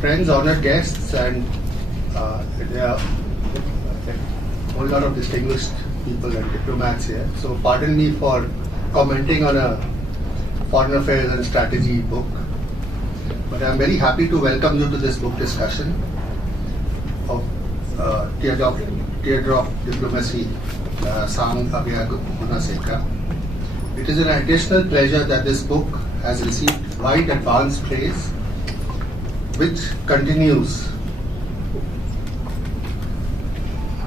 Friends, honored guests, and there are a whole lot of distinguished people and diplomats here. So pardon me for commenting on a foreign affairs and strategy book, but I'm very happy to welcome you to this book discussion of Teardrop Diplomacy, Asanga Abeyagoonasekera. It is an additional pleasure that this book has received wide advance praise, which continues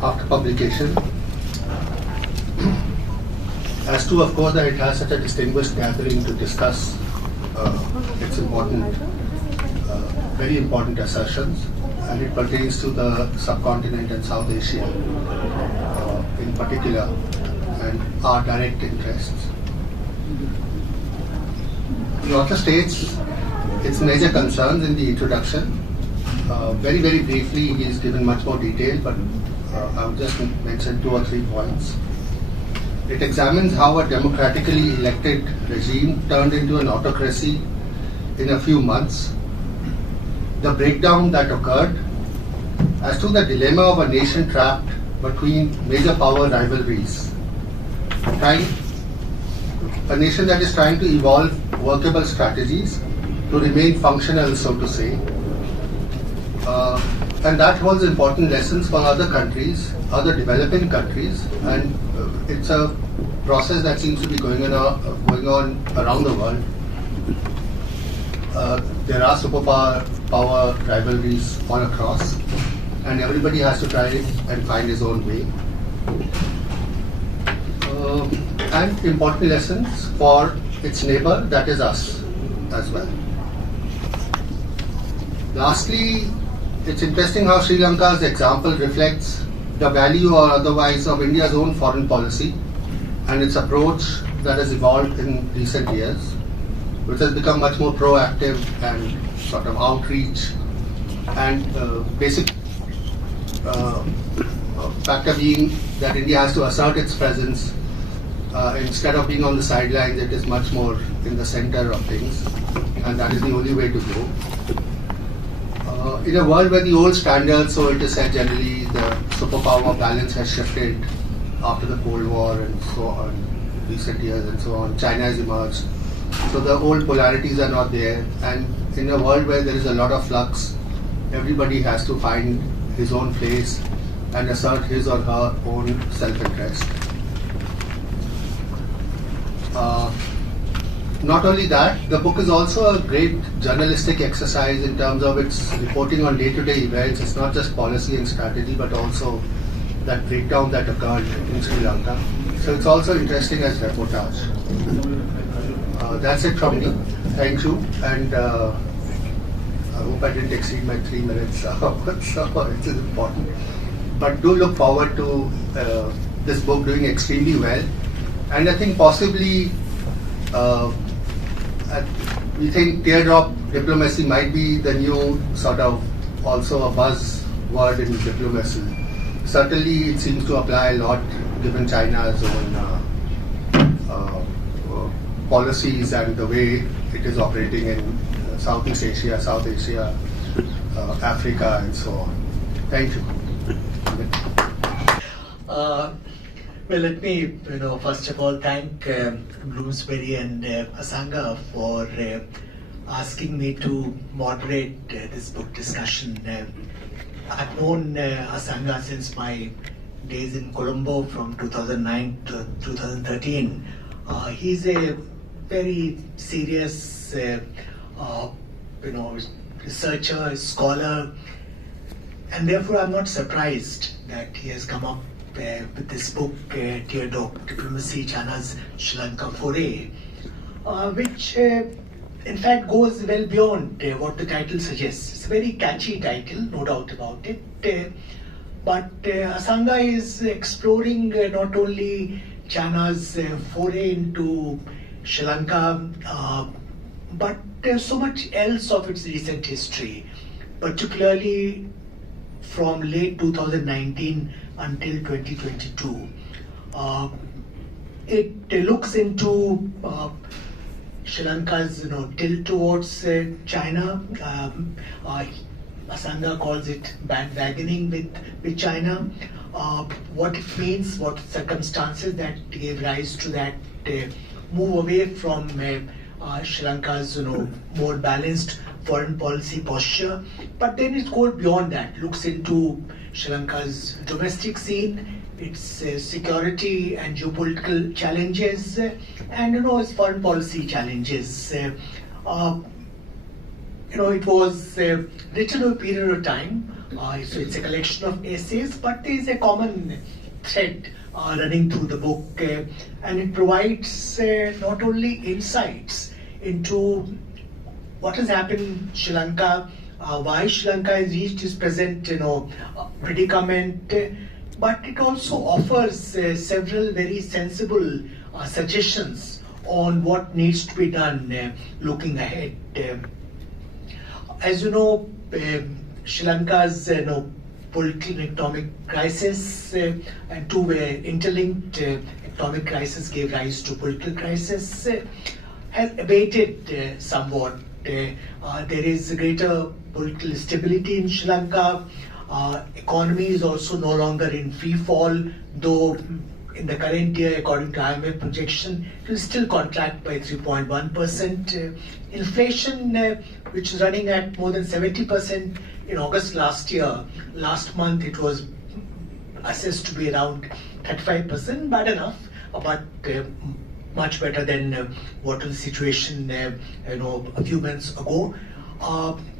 after publication. As to, of course, that it has such a distinguished gathering to discuss its important, very important assertions, and it pertains to the subcontinent and South Asia in particular, and our direct interests. The author states its major concerns in the introduction. Very, very briefly, he is given much more detail, but I will just mention 2 or 3 points. It examines how a democratically elected regime turned into an autocracy in a few months, the breakdown that occurred, as to the dilemma of a nation trapped between major power rivalries, a nation that is trying to evolve workable strategies to remain functional, so to say, and that holds important lessons for other countries, other developing countries, and it's a process that seems to be going on around the world. There are superpower rivalries all across, and everybody has to try and find his own way. And important lessons for its neighbor, that is us, as well. Lastly, it's interesting how Sri Lanka's example reflects the value or otherwise of India's own foreign policy and its approach that has evolved in recent years, which has become much more proactive and sort of outreach, and basic factor being that India has to assert its presence. Instead of being on the sidelines, it is much more in the center of things, and that is the only way to go. In a world where the old standards, so it is said generally, the superpower balance has shifted after the Cold War and so on, recent years and so on. China has emerged. So the old polarities are not there, and in a world where there is a lot of flux, everybody has to find his own place and assert his or her own self-interest. Not only that, the book is also a great journalistic exercise in terms of its reporting on day-to-day events. It's not just policy and strategy, but also that breakdown that occurred in Sri Lanka. So it's also interesting as reportage. That's it from me. Thank you, and I hope I didn't exceed my 3 minutes. So it's important. But do look forward to this book doing extremely well, and I think possibly we think Teardrop Diplomacy might be the new sort of also a buzz word in diplomacy. Certainly it seems to apply a lot given China's own policies and the way it is operating in Southeast Asia, South Asia, Africa, and so on. Thank you. Well, let me, first of all thank Bloomsbury and Asanga for asking me to moderate this book discussion. I've known Asanga since my days in Colombo from 2009 to 2013. He's a very serious, researcher, scholar, and therefore I'm not surprised that he has come up with this book, Teardrop Diplomacy, China's Sri Lanka Foray, which in fact goes well beyond what the title suggests. It's a very catchy title, no doubt about it, but Asanga is exploring not only China's foray into Sri Lanka, but so much else of its recent history, particularly from late 2019 until 2022. It looks into Sri Lanka's tilt towards China. Asanga calls it bandwagoning with China. What it means, what circumstances that gave rise to that move away from Sri Lanka's more balanced foreign policy posture. But then it goes beyond that, looks into Sri Lanka's domestic scene, its security and geopolitical challenges, and its foreign policy challenges. It was written over a period of time, so it's a collection of essays, but there is a common thread running through the book, and it provides not only insights into what has happened in Sri Lanka, why Sri Lanka has reached its present predicament, but it also offers several very sensible suggestions on what needs to be done looking ahead. As you know, Sri Lanka's political and economic crisis, and two were interlinked. Economic crisis gave rise to political crisis, has abated somewhat. There is greater political stability in Sri Lanka. Economy is also no longer in free fall, though in the current year, according to IMF projection, it will still contract by 3.1%. Inflation, which is running at more than 70% in August last year. Last month, it was assessed to be around 35%, bad enough, but much better than what was the situation a few months ago.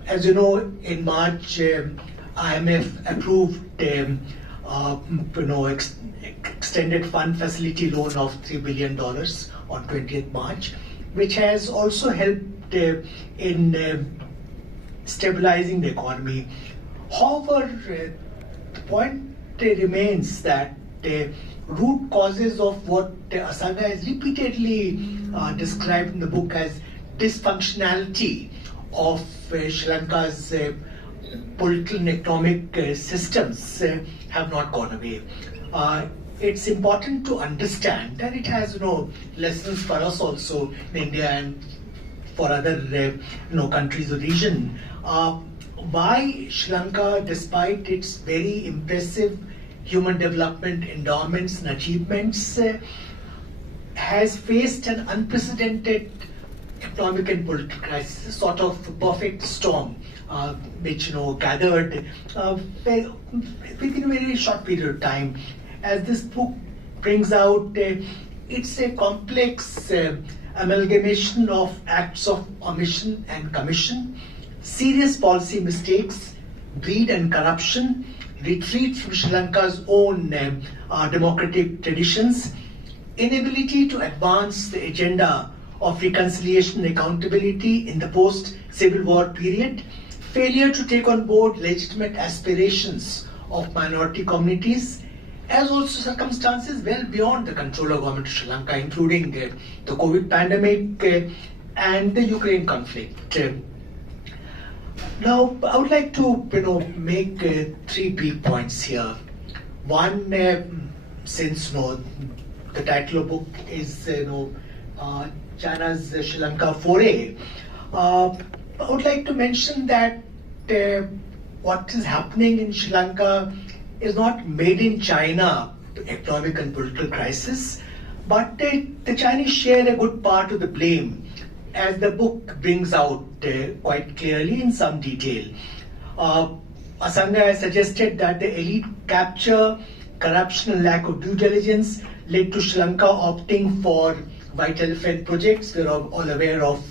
As you know, in March, IMF approved extended fund facility loan of $3 billion on 20th March, which has also helped in stabilizing the economy. However, the point remains that root causes of what Asanga has repeatedly described in the book as dysfunctionality of Sri Lanka's political and economic systems have not gone away. It's important to understand that it has lessons for us also in India and for other countries of the region. Why Sri Lanka, despite its very impressive human development endowments and achievements, has faced an unprecedented economic and political crisis, a sort of perfect storm, which gathered within a very short period of time. As this book brings out, it's a complex amalgamation of acts of omission and commission, serious policy mistakes, greed and corruption, retreat from Sri Lanka's own democratic traditions, inability to advance the agenda of reconciliation and accountability in the post-Civil War period, failure to take on board legitimate aspirations of minority communities, as also circumstances well beyond the control of government of Sri Lanka, including the COVID pandemic and the Ukraine conflict. Now, I would like to make 3 key points here. One, since the title of the book is China's Sri Lanka Foray, I would like to mention that what is happening in Sri Lanka is not made in China economic and political crisis, but the Chinese share a good part of the blame, as the book brings out quite clearly in some detail. Asanga has suggested that the elite capture, corruption and lack of due diligence led to Sri Lanka opting for white elephant projects. We're all aware of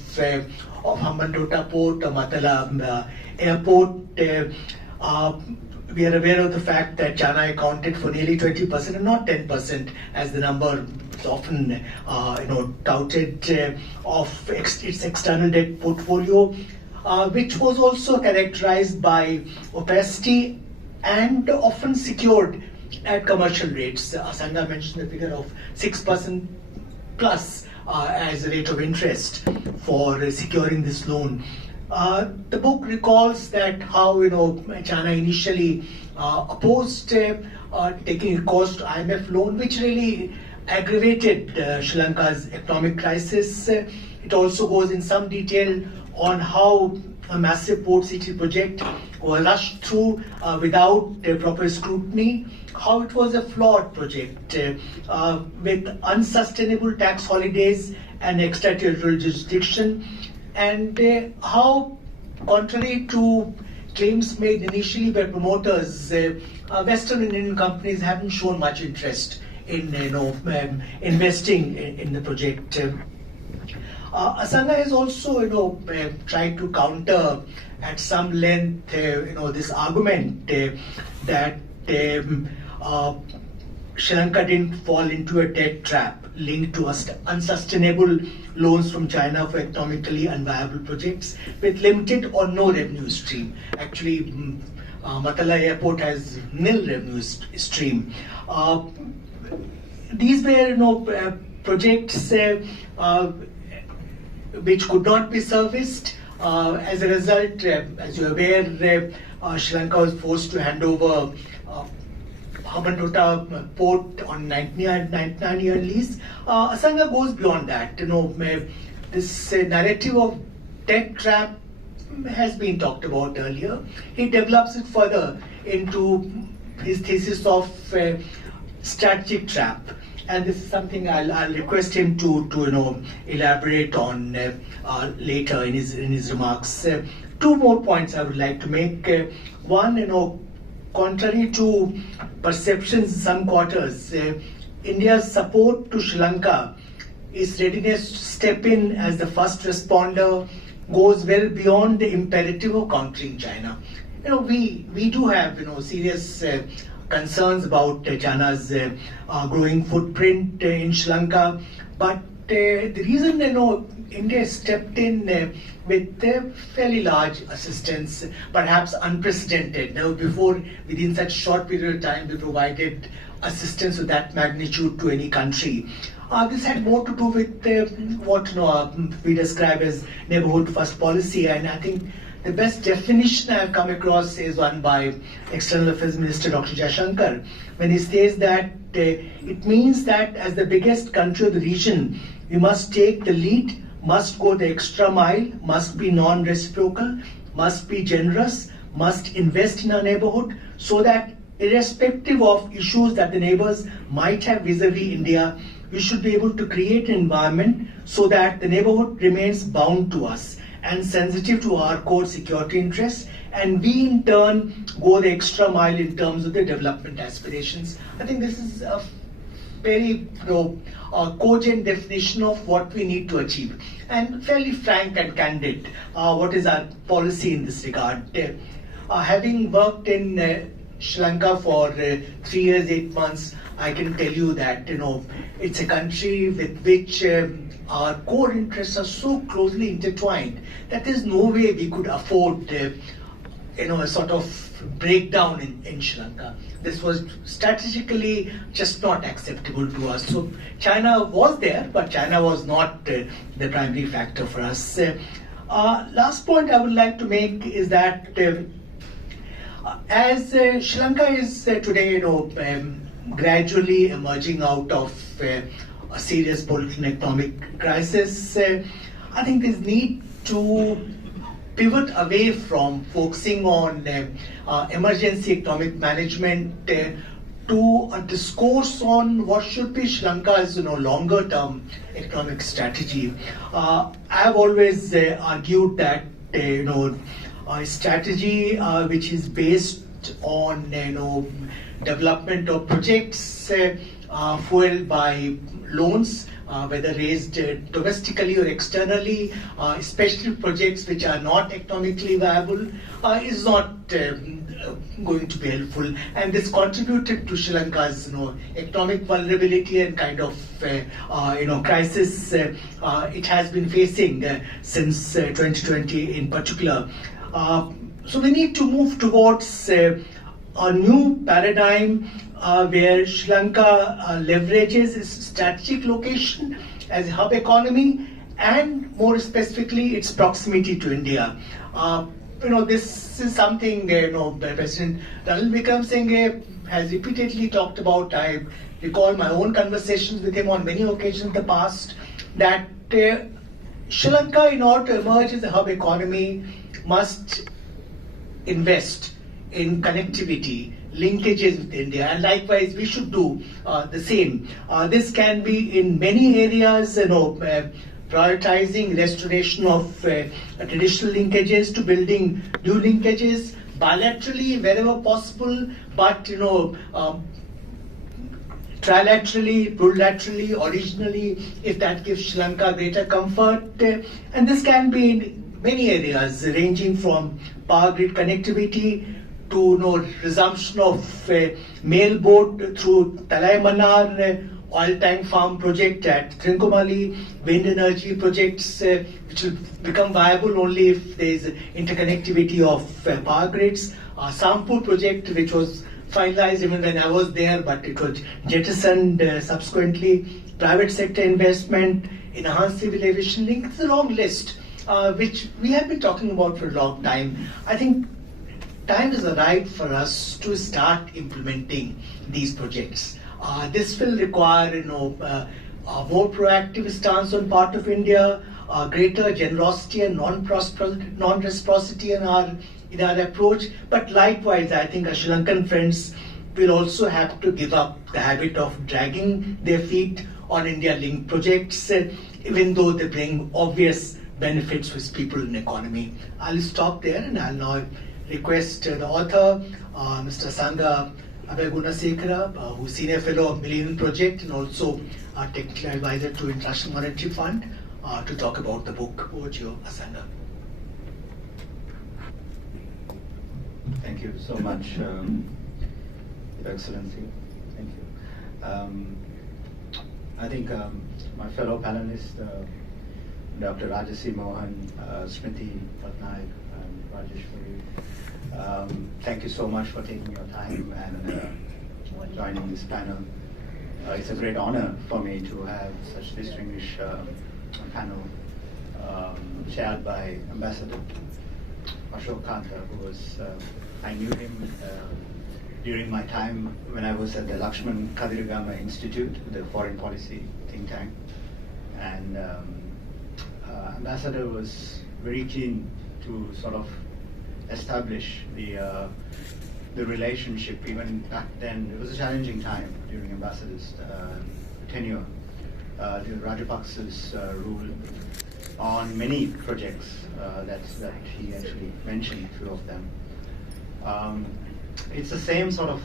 Hambantota Port or Matala Airport. We are aware of the fact that China accounted for nearly 20% and not 10%, as the number is often touted of its external debt portfolio, which was also characterized by opacity and often secured at commercial rates. Asanga mentioned the figure of 6% plus as a rate of interest for securing this loan. The book recalls that how China initially opposed taking recourse to IMF loan, which really aggravated Sri Lanka's economic crisis. It also goes in some detail on how a massive port city project was rushed through without proper scrutiny, how it was a flawed project with unsustainable tax holidays and extraterritorial jurisdiction, and how, contrary to claims made initially by promoters, Western Indian companies haven't shown much interest in investing in the project. Asanga has also tried to counter at some length this argument that Sri Lanka didn't fall into a debt trap linked to unsustainable loans from China for economically unviable projects with limited or no revenue stream. Actually, Matala Airport has nil revenue stream. These were projects which could not be serviced. As a result, as you're aware, Sri Lanka was forced to hand over Hambantota port on 99-year lease. Asanga goes beyond that. This narrative of debt trap has been talked about earlier. He develops it further into his thesis of strategic trap, and this is something I'll request him to elaborate on later in his remarks. Two more points I would like to make. One, contrary to perceptions in some quarters, India's support to Sri Lanka, its readiness to step in as the first responder, goes well beyond the imperative of countering China. We do have serious concerns about China's growing footprint in Sri Lanka, but the reason India stepped in with fairly large assistance, perhaps unprecedented. Before, within such short period of time, we provided assistance of that magnitude to any country. This had more to do with what we describe as neighborhood first policy, and I think the best definition I have come across is one by External Affairs Minister Dr. Jaishankar, when he says that it means that as the biggest country of the region, we must take the lead, must go the extra mile, must be non-reciprocal, must be generous, must invest in our neighborhood, so that irrespective of issues that the neighbors might have vis-a-vis India, we should be able to create an environment so that the neighborhood remains bound to us and sensitive to our core security interests, and we in turn go the extra mile in terms of the development aspirations. I think this is a very cogent definition of what we need to achieve, and fairly frank and candid. What is our policy in this regard? Having worked in Sri Lanka for 3 years, 8 months, I can tell you that it's a country with which our core interests are so closely intertwined that there's no way we could afford a sort of breakdown in Sri Lanka. This was strategically just not acceptable to us. So China was there, but China was not the primary factor for us. Last point I would like to make is that as Sri Lanka is today, gradually emerging out of a serious political and economic crisis, I think there's need to pivot away from focusing on emergency economic management to a discourse on what should be Sri Lanka's longer term economic strategy. I have always argued that a strategy which is based on development of projects fueled by loans, whether raised domestically or externally, especially projects which are not economically viable, is not going to be helpful. And this contributed to Sri Lanka's economic vulnerability and kind of crisis it has been facing since 2020 in particular. So we need to move towards a new paradigm where Sri Lanka leverages its strategic location as a hub economy and more specifically its proximity to India. This is something President Ranil Wickremesinghe has repeatedly talked about. I recall my own conversations with him on many occasions in the past, that Sri Lanka, in order to emerge as a hub economy, must invest in connectivity, linkages with India, and likewise we should do the same. This can be in many areas, prioritizing restoration of traditional linkages to building new linkages bilaterally wherever possible, but trilaterally, plurilaterally, originally, if that gives Sri Lanka greater comfort. And this can be in many areas, ranging from power grid connectivity to resumption of mail boat through Talai oil tank farm project at Trincomalee, wind energy projects which will become viable only if there is interconnectivity of power grids. Sampur project, which was finalized even when I was there, but it was jettisoned subsequently. Private sector investment, enhanced civil aviation link. It's a long list which we have been talking about for a long time. I think time has arrived for us to start implementing these projects. This will require, a more proactive stance on part of India, greater generosity and non-reciprocity in our approach. But likewise, I think our Sri Lankan friends will also have to give up the habit of dragging their feet on India-linked projects, even though they bring obvious benefits with people in the economy. I'll stop there, and I'll now request the author, Mr. Asanga Abeyagoonasekera, who's Senior Fellow of Millennium Project and also our Technical Advisor to International Monetary Fund, to talk about the book. Over to you, Asanga. Thank you so much, Your Excellency. Thank you. I think my fellow panelists, Dr. Rajeswari Mohan, Smruti Pattanaik, and Rajeswari, thank you so much for taking your time and joining this panel. It's a great honor for me to have such distinguished panel chaired by Ambassador Ashok Kantha, who was, I knew him during my time when I was at the Lakshman Kadirgama Institute, the foreign policy think tank. And Ambassador was very keen to sort of establish the relationship. Even back then, it was a challenging time during Ambassador's tenure. The Rajapaksa's rule on many projects that he actually mentioned, a few of them. It's the same sort of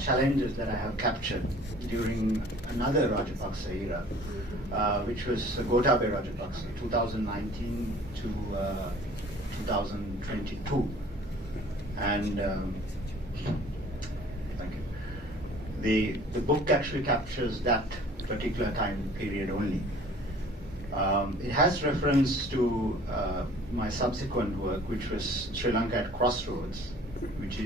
challenges that I have captured during another Rajapaksa era, which was Gotabaya Rajapaksa, 2019 to 2022. And thank you. The book actually captures that particular time period only. It has reference to my subsequent work, which was Sri Lanka at Crossroads, which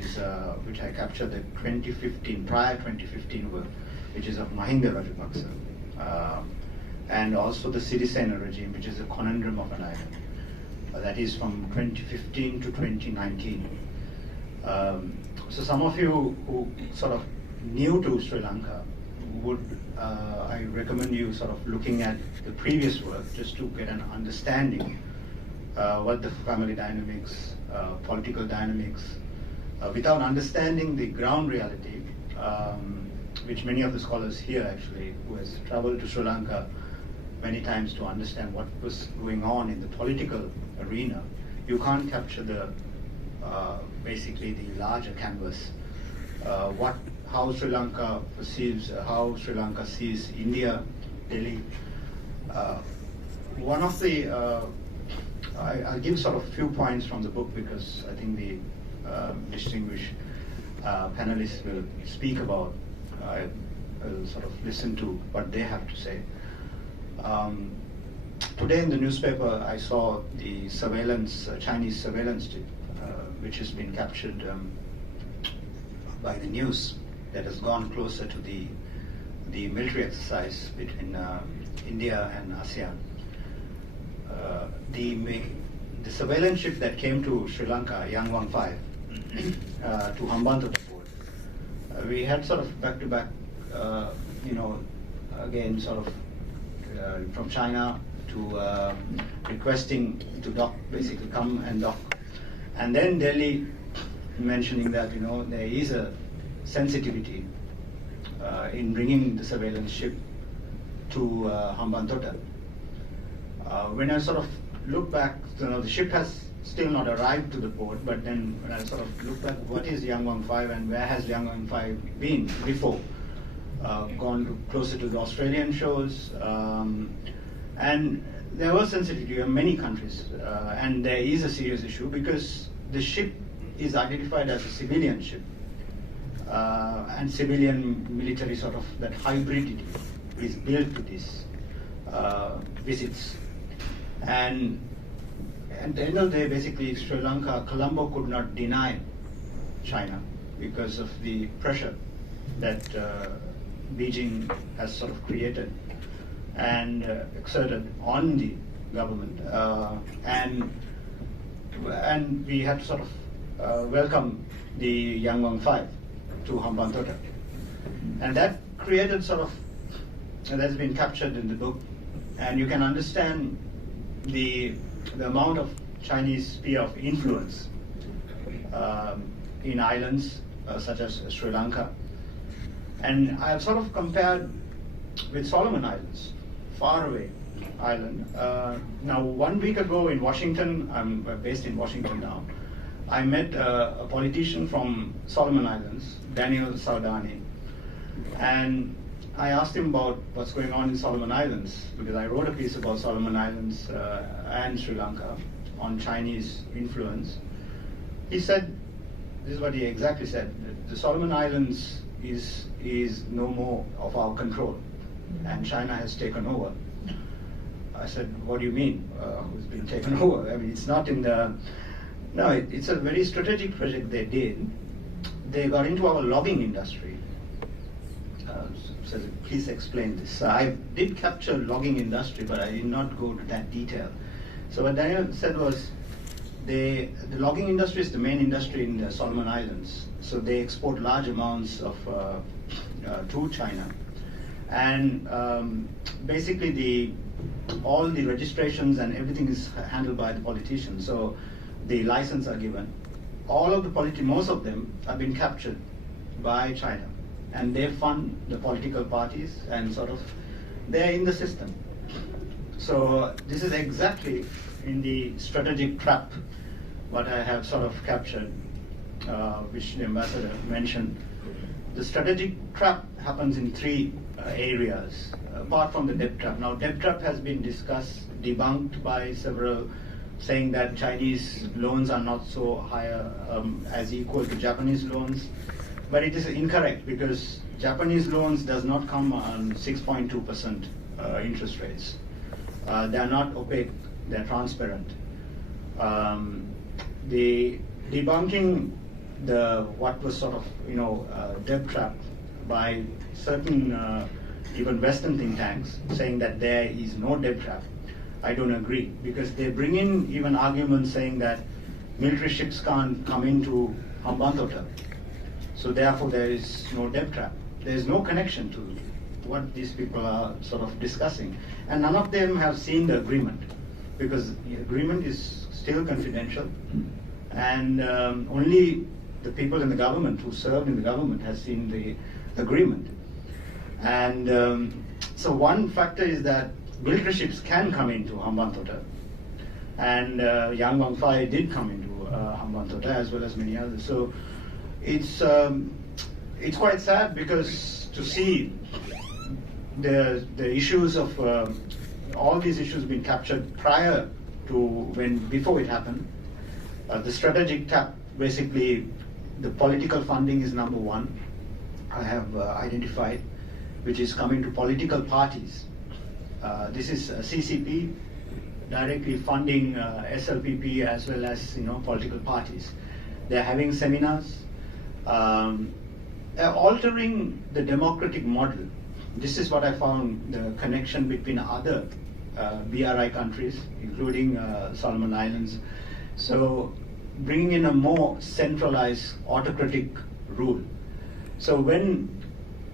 I captured the 2015, prior 2015 work, which is of Mahinda Rajapaksa, and also the Sirisena regime, which is a conundrum of an island. That is from 2015 to 2019. So some of you who sort of new to Sri Lanka would, I recommend you sort of looking at the previous work just to get an understanding what the family dynamics, political dynamics, without understanding the ground reality, which many of the scholars here actually, who has traveled to Sri Lanka many times to understand what was going on in the political arena, you can't capture the basically the larger canvas. How Sri Lanka perceives, how Sri Lanka sees India, Delhi. One of the, I'll give sort of few points from the book because I think the distinguished panelists will speak about. I'll sort of listen to what they have to say. Today in the newspaper, I saw the surveillance, Chinese surveillance tip, which has been captured by the news, that has gone closer to the military exercise between India and ASEAN. The surveillance ship that came to Sri Lanka, Yang Wang 5, to Hambantota port, we had sort of back-to-back, again sort of from China, to requesting to dock, basically come and dock. And then Delhi mentioning that, there is a sensitivity in bringing the surveillance ship to Hambantota. When I sort of look back, the ship has still not arrived to the port, but then when I sort of look back, what is Yangon 5 and where has Yangon 5 been before? Gone closer to the Australian shores, and there was sensitivity in many countries, and there is a serious issue because the ship is identified as a civilian ship, and civilian military sort of that hybridity is built to these visits. And at the end of the day, basically, Sri Lanka, Colombo could not deny China because of the pressure that Beijing has sort of created and exerted on the government, and we had to sort of welcome the Yangon 5 to Hambantota, and that created sort of, that's been captured in the book, and you can understand the amount of Chinese sphere of influence in islands such as Sri Lanka. And I have sort of compared with Solomon Islands, far away island. Now, 1 week ago in Washington, I'm based in Washington now, I met a politician from Solomon Islands, Daniel Saudani, and I asked him about what's going on in Solomon Islands, because I wrote a piece about Solomon Islands and Sri Lanka on Chinese influence. He said, this is what he exactly said, the Solomon Islands is no more of our control, and China has taken over. I said, what do you mean, who's been taken over? I mean, it's not in the, no, it's a very strategic project they did. They got into our logging industry. So please explain this. I did capture logging industry, but I did not go to that detail. So what Daniel said was, the logging industry is the main industry in the Solomon Islands. So they export large amounts of to China, and basically all the registrations and everything is handled by the politicians. So the license are given. All of the most of them have been captured by China, and they fund the political parties and sort of they're in the system. So this is exactly in the strategic trap what I have sort of captured, which the ambassador mentioned. The strategic trap happens in 3 areas, apart from the debt trap. Now, debt trap has been discussed, debunked by several, saying that Chinese loans are not so higher as equal to Japanese loans. But it is incorrect, because Japanese loans does not come on 6.2% interest rates. They are not opaque, they are transparent. The debunking what was sort of debt trap by certain even Western think tanks, saying that there is no debt trap, I don't agree, because they bring in even arguments saying that military ships can't come into Hambantota, so therefore there is no debt trap. There is no connection to what these people are sort of discussing, and none of them have seen the agreement, because the agreement is still confidential, and only the people in the government who served in the government has seen the agreement. And so one factor is that military ships can come into Hambantota, and Yangon 5 did come into Hambantota, as well as many others. So it's quite sad, because to see the issues of all these issues being captured prior to before it happened. The strategic tap, basically the political funding is number 1 I have identified, which is coming to political parties. This is CCP directly funding SLPP as well as political parties. They're having seminars, altering the democratic model. This is what I found, the connection between other BRI countries, including Solomon Islands. So bringing in a more centralized autocratic rule. So when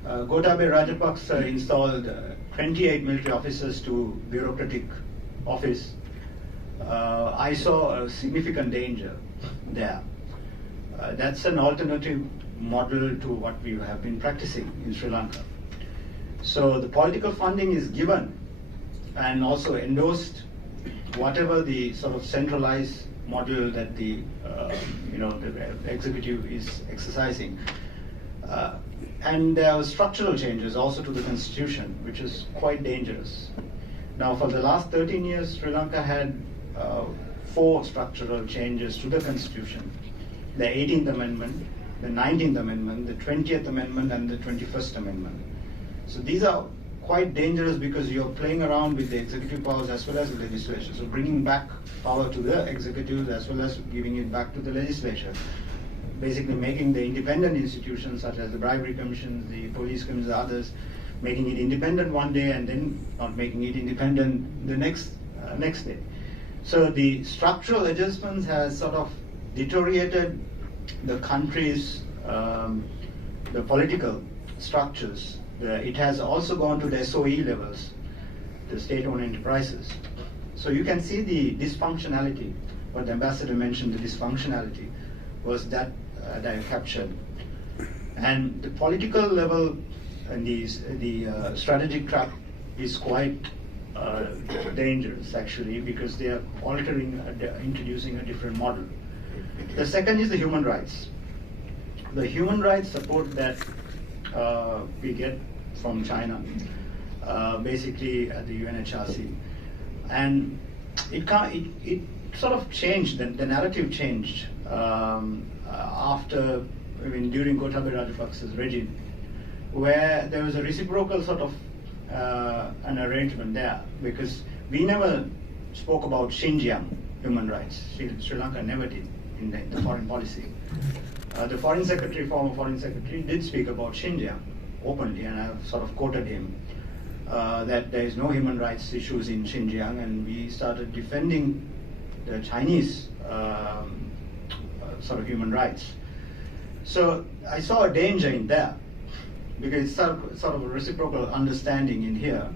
Gotabaya Rajapaksa installed 28 military officers to bureaucratic office, I saw a significant danger there. That's an alternative model to what we have been practicing in Sri Lanka. So the political funding is given and also endorsed whatever the sort of centralized model that the the executive is exercising. And there are structural changes also to the constitution, which is quite dangerous. Now, for the last 13 years, Sri Lanka had 4 structural changes to the constitution: the 18th Amendment, the 19th Amendment, the 20th Amendment, and the 21st Amendment. So these are quite dangerous because you're playing around with the executive powers as well as the legislature. So bringing back power to the executive as well as giving it back to the legislature. Basically making the independent institutions such as the bribery commission, the police commission, the others, making it independent one day and then not making it independent the next day. So the structural adjustments has sort of deteriorated the country's the political structures. It has also gone to the SOE levels, the state-owned enterprises. So you can see the dysfunctionality. What the ambassador mentioned, the dysfunctionality was that I captured. And the political level and the strategic track is quite dangerous actually, because they are introducing a different model. The second is the human rights. The human rights support that we get from China, basically at the UNHRC, and it sort of changed. The narrative changed after, during Gotabaya Rajapaksa's regime, where there was a reciprocal sort of an arrangement there, because we never spoke about Xinjiang human rights. Sri Lanka never did in the foreign policy. The foreign secretary, former foreign secretary, did speak about Xinjiang openly, and I've sort of quoted him that there is no human rights issues in Xinjiang, and we started defending the Chinese sort of human rights. So I saw a danger in that, because it's sort of a reciprocal understanding in here,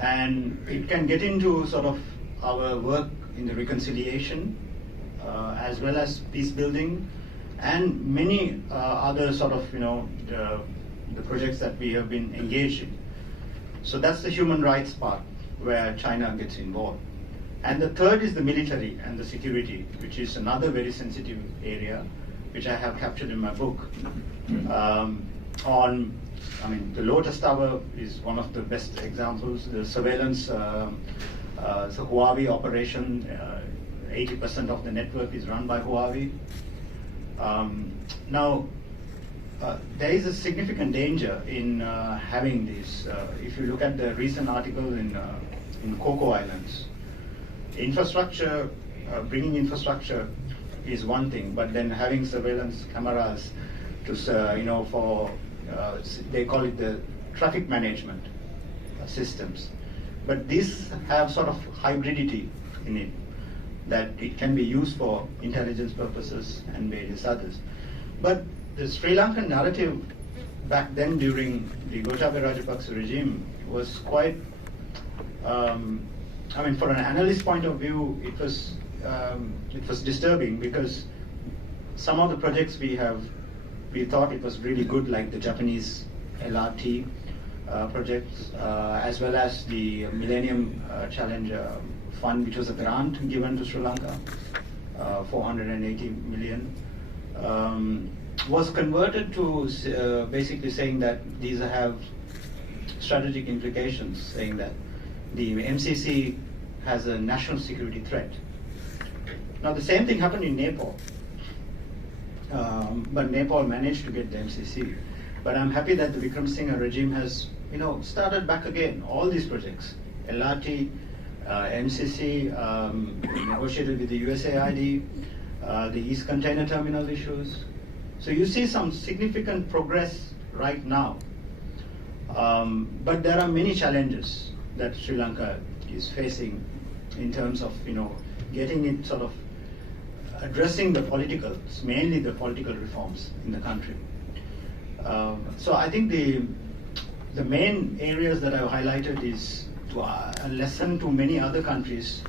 and it can get into sort of our work in the reconciliation as well as peace building and many other sort of the projects that we have been engaged in. So that's the human rights part where China gets involved. And the third is the military and the security, which is another very sensitive area, which I have captured in my book. The Lotus Tower is one of the best examples. The surveillance, the Huawei operation, 80% of the network is run by Huawei. Now, there is a significant danger in having this. If you look at the recent article in Coco Islands, infrastructure, bringing infrastructure is one thing, but then having surveillance cameras to, they call it the traffic management systems. But these have sort of hybridity in it, that it can be used for intelligence purposes and various others. But the Sri Lankan narrative back then during the Gotabaya Rajapaksa regime was quite, for an analyst point of view, it was disturbing, because some of the projects we thought it was really good, like the Japanese LRT projects, as well as the Millennium Challenge Fund, which was a grant given to Sri Lanka, 480 million, was converted to basically saying that these have strategic implications, saying that the MCC has a national security threat. Now the same thing happened in Nepal, but Nepal managed to get the MCC. But I'm happy that the Vikram Singh regime has started back again all these projects, LRT, MCC, negotiated with the USAID, the East Container Terminal issues. So you see some significant progress right now. But there are many challenges that Sri Lanka is facing in terms of getting it sort of addressing the politicals, mainly the political reforms in the country. So I think the main areas that I've highlighted is a lesson to many other countries.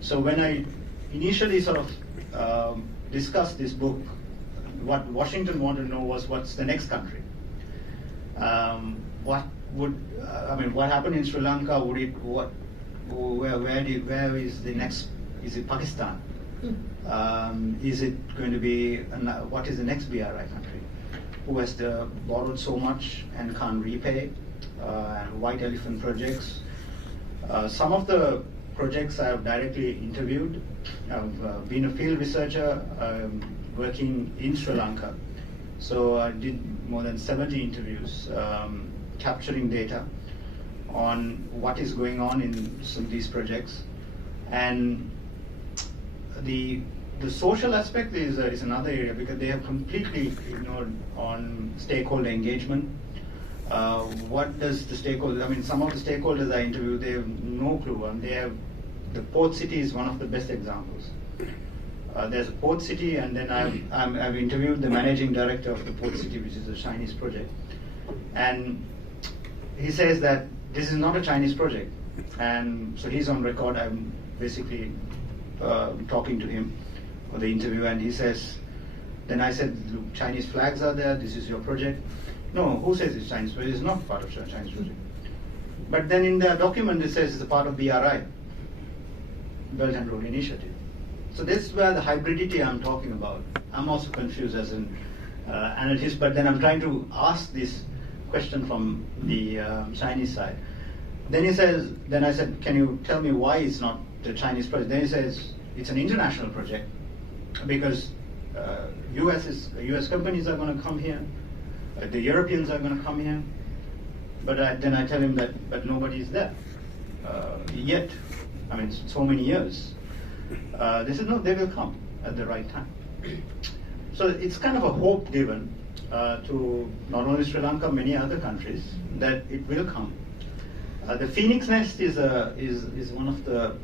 So when I initially sort of discussed this book, what Washington wanted to know was what's the next country. What happened in Sri Lanka? Where is the next? Is it Pakistan? Is it going to be? What is the next BRI country? Who has borrowed so much and can't repay? And white elephant projects. Some of the projects I have directly interviewed. I've been a field researcher working in Sri Lanka. So I did more than 70 interviews capturing data on what is going on in some of these projects. And the social aspect is another area because they have completely ignored on stakeholder engagement. What does the stakeholder, some of the stakeholders I interviewed, they have no clue. And the port city is one of the best examples. There's a port city, and then I've interviewed the managing director of the port city, which is a Chinese project. And he says that this is not a Chinese project. And so he's on record. I'm basically talking to him for the interview, and he says, then I said, look, Chinese flags are there, this is your project. No, who says it's Chinese project? It's not part of a Chinese project. But then in the document it says it's a part of BRI, Belt and Road Initiative. So this is where the hybridity I'm talking about. I'm also confused as an analyst, but then I'm trying to ask this question from the Chinese side. Then I said, can you tell me why it's not the Chinese project? Then he says, it's an international project because US companies are going to come here, the Europeans are going to come here. But then I tell him that, but nobody is there yet. So many years. They said, no, they will come at the right time. So it's kind of a hope given to not only Sri Lanka, many other countries, that it will come. The Phoenix Nest is one of the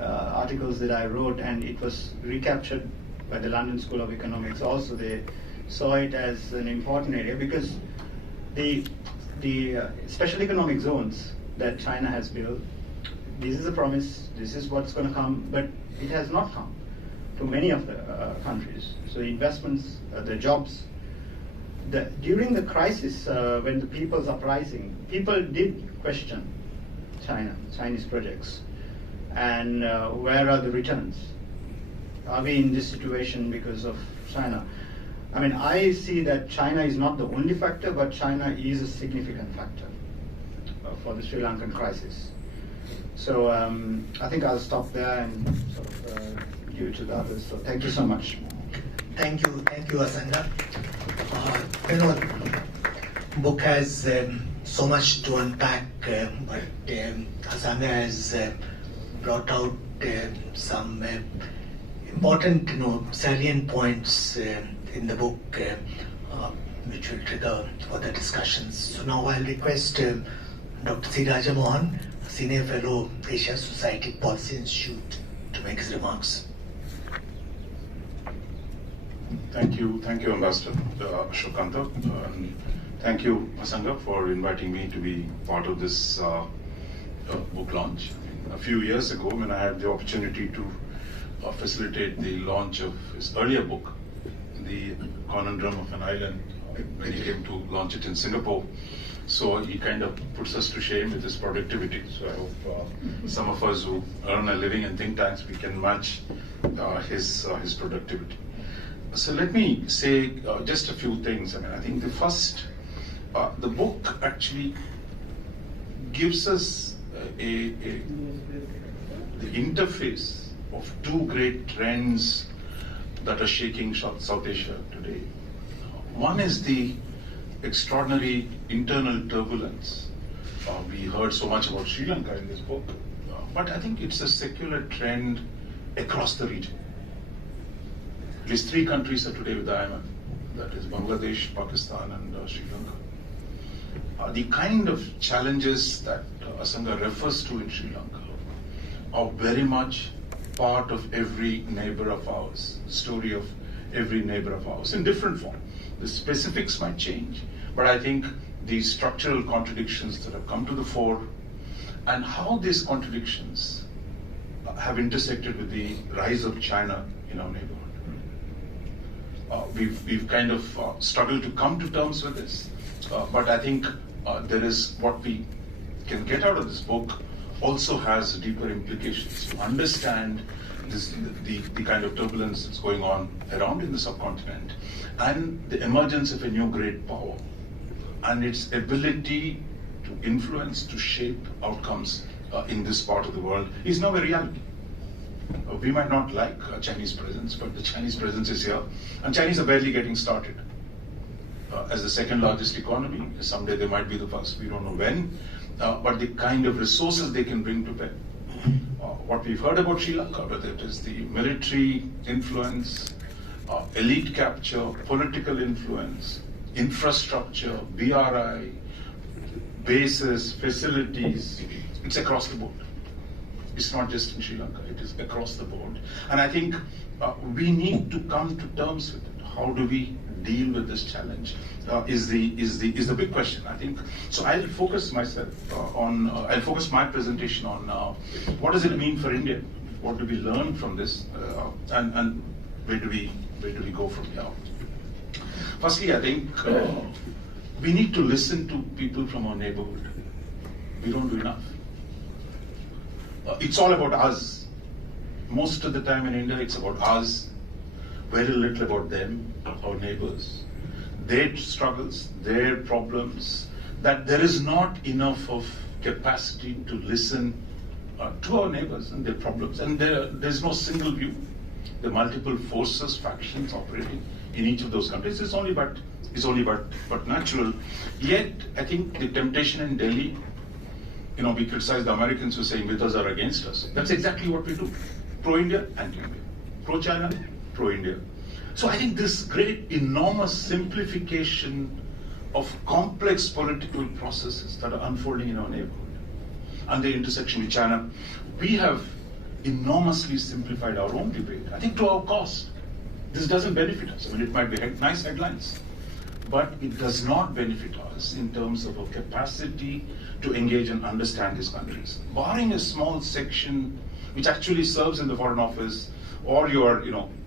articles that I wrote, and it was recaptured by the London School of Economics. Also, they saw it as an important area because the special economic zones that China has built, this is a promise, this is what's going to come, but it has not come to many of the countries. So investments, the jobs. During the crisis, when the people's uprising, people did question Chinese projects. And where are the returns? Are we in this situation because of China? I see that China is not the only factor, but China is a significant factor for the Sri Lankan crisis. So I think I'll stop there and sort of give it to the others. So thank you so much. Thank you, Asanga. Book has so much to unpack, but Asanga has brought out some important, salient points in the book, which will trigger further discussions. So now I'll request Dr. C Raja Mohan, Senior Fellow, Asia Society Policy Institute, to make his remarks. Thank you, Ambassador Ashok Kantha, and thank you, Asanga, for inviting me to be part of this book launch. A few years ago, when I had the opportunity to facilitate the launch of his earlier book, The Conundrum of an Island, when he came to launch it in Singapore. So he kind of puts us to shame with his productivity. So I hope some of us who earn a living in think tanks, we can match his productivity. So let me say just a few things. I think the book actually gives us the interface of two great trends that are shaking South Asia today. One is the extraordinary internal turbulence. We heard so much about Sri Lanka in this book, but I think it's a secular trend across the region. At least 3 countries are today with the IMF. That is Bangladesh, Pakistan, and Sri Lanka. The kind of challenges that Asanga refers to in Sri Lanka are very much part of every neighbor of ours, the story of every neighbor of ours, in different form. The specifics might change, but I think the structural contradictions that have come to the fore and how these contradictions have intersected with the rise of China in our neighborhood. We've kind of struggled to come to terms with this, but I think there is what we can get out of this book also has deeper implications to understand the kind of turbulence that's going on around in the subcontinent and the emergence of a new great power and its ability to influence, to shape outcomes in this part of the world is now a reality. We might not like Chinese presence, but the Chinese presence is here, and Chinese are barely getting started. As the second largest economy, someday they might be the first, we don't know when, but the kind of resources they can bring to bear. What we've heard about Sri Lanka, whether it is the military influence, elite capture, political influence, infrastructure, BRI, bases, facilities, it's across the board. It's not just in Sri Lanka, it is across the board. And I think we need to come to terms with it. How do we deal with this challenge is the big question, I think. So I'll focus myself I'll focus my presentation on what does it mean for India? What do we learn from this? And where do we go from here? Firstly, I think we need to listen to people from our neighborhood. We don't do enough. It's all about us. Most of the time in India, it's about us, very little about them, our neighbors, their struggles, their problems, that there is not enough of capacity to listen to our neighbors and their problems. And there's no single view. There are multiple forces, factions operating in each of those countries. It's only but natural. Yet, I think the temptation in Delhi, we criticize the Americans who say with us or against us. That's exactly what we do. Pro-India, anti-India. Pro-China, pro-India. So I think this great, enormous simplification of complex political processes that are unfolding in our neighborhood and the intersection with China, we have enormously simplified our own debate, I think to our cost. This doesn't benefit us. I mean, it might be nice headlines, but it does not benefit us in terms of our capacity to engage and understand these countries. Barring a small section which actually serves in the Foreign Office or your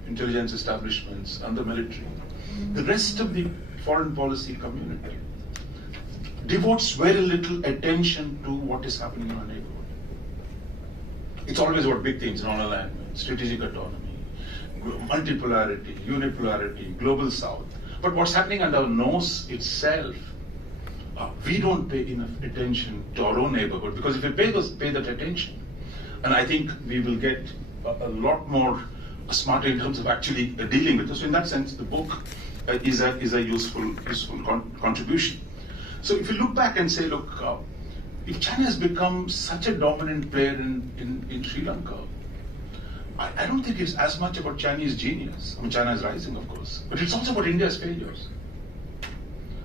intelligence establishments and the military, the rest of the foreign policy community devotes very little attention to what is happening in our neighborhood. It's always about big things, non-alignment, strategic autonomy, multipolarity, unipolarity, global south. But what's happening under our nose itself, we don't pay enough attention to our own neighborhood, because if we pay that attention, and I think we will get a lot more smarter in terms of actually dealing with this. So in that sense, the book is a useful contribution. So if you look back and say, look, if China has become such a dominant player in Sri Lanka, I don't think it's as much about Chinese genius. I mean, China is rising, of course, but it's also about India's failures.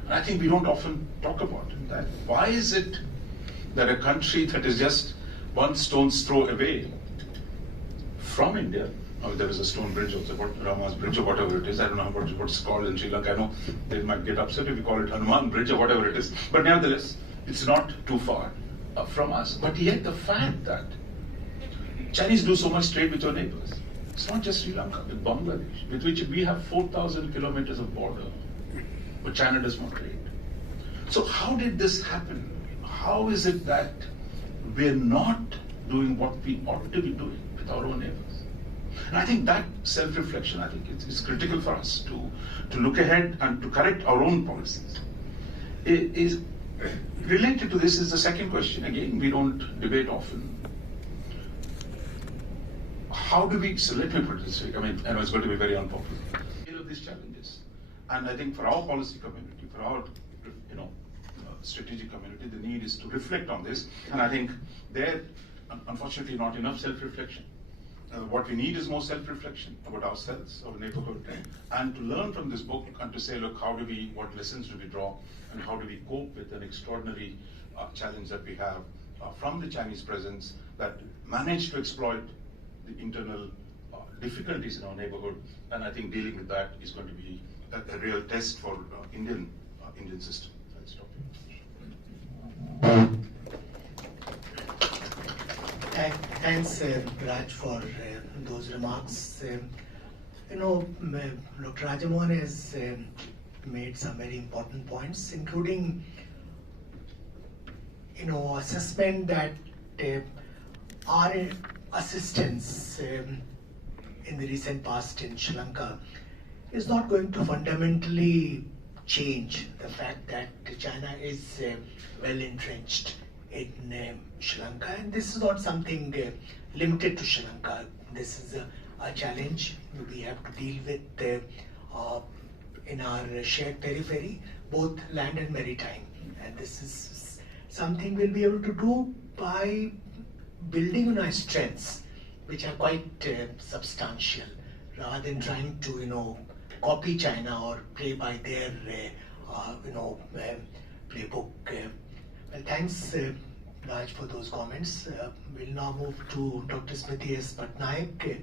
And I think we don't often talk about that. Why is it that a country that is just one stone's throw away from India, there is a stone bridge also, Rama's bridge or whatever it is, I don't know what it's called in Sri Lanka. I know they might get upset if we call it Hanuman bridge or whatever it is, but nevertheless, it's not too far from us. But yet the fact that Chinese do so much trade with our neighbors, it's not just Sri Lanka, with Bangladesh, with which we have 4,000 kilometers of border, but China does not trade. So how did this happen? How is it that we're not doing what we ought to be doing with our own neighbors? And I think that self-reflection, I think it's critical for us to look ahead and to correct our own policies. It is related to this is the second question. Again, we don't debate often. How do we, so let me put it this way, I know it's going to be very unpopular. Of these challenges. And I think for our policy community, for our strategic community, the need is to reflect on this. And I think there, unfortunately, not enough self-reflection. What we need is more self-reflection about ourselves, our neighborhood, and to learn from this book and to say, look, what lessons do we draw, and how do we cope with an extraordinary challenge that we have from the Chinese presence that managed to exploit the internal difficulties in our neighborhood. And I think dealing with that is going to be a real test for Indian system. I'll stop here. thanks, Raj, for those remarks. Dr. Raja Mohan has made some very important points, including, assessment that our assistance in the recent past in Sri Lanka is not going to fundamentally change the fact that China is well entrenched in Sri Lanka, and this is not something limited to Sri Lanka. This is a challenge we have to deal with in our shared periphery, both land and maritime. And this is something we'll be able to do by building on our strengths, which are quite substantial, rather than trying to, copy China or play by their, playbook. Well, thanks, Raj, for those comments. We'll now move to Dr. Smruti S Pattanaik,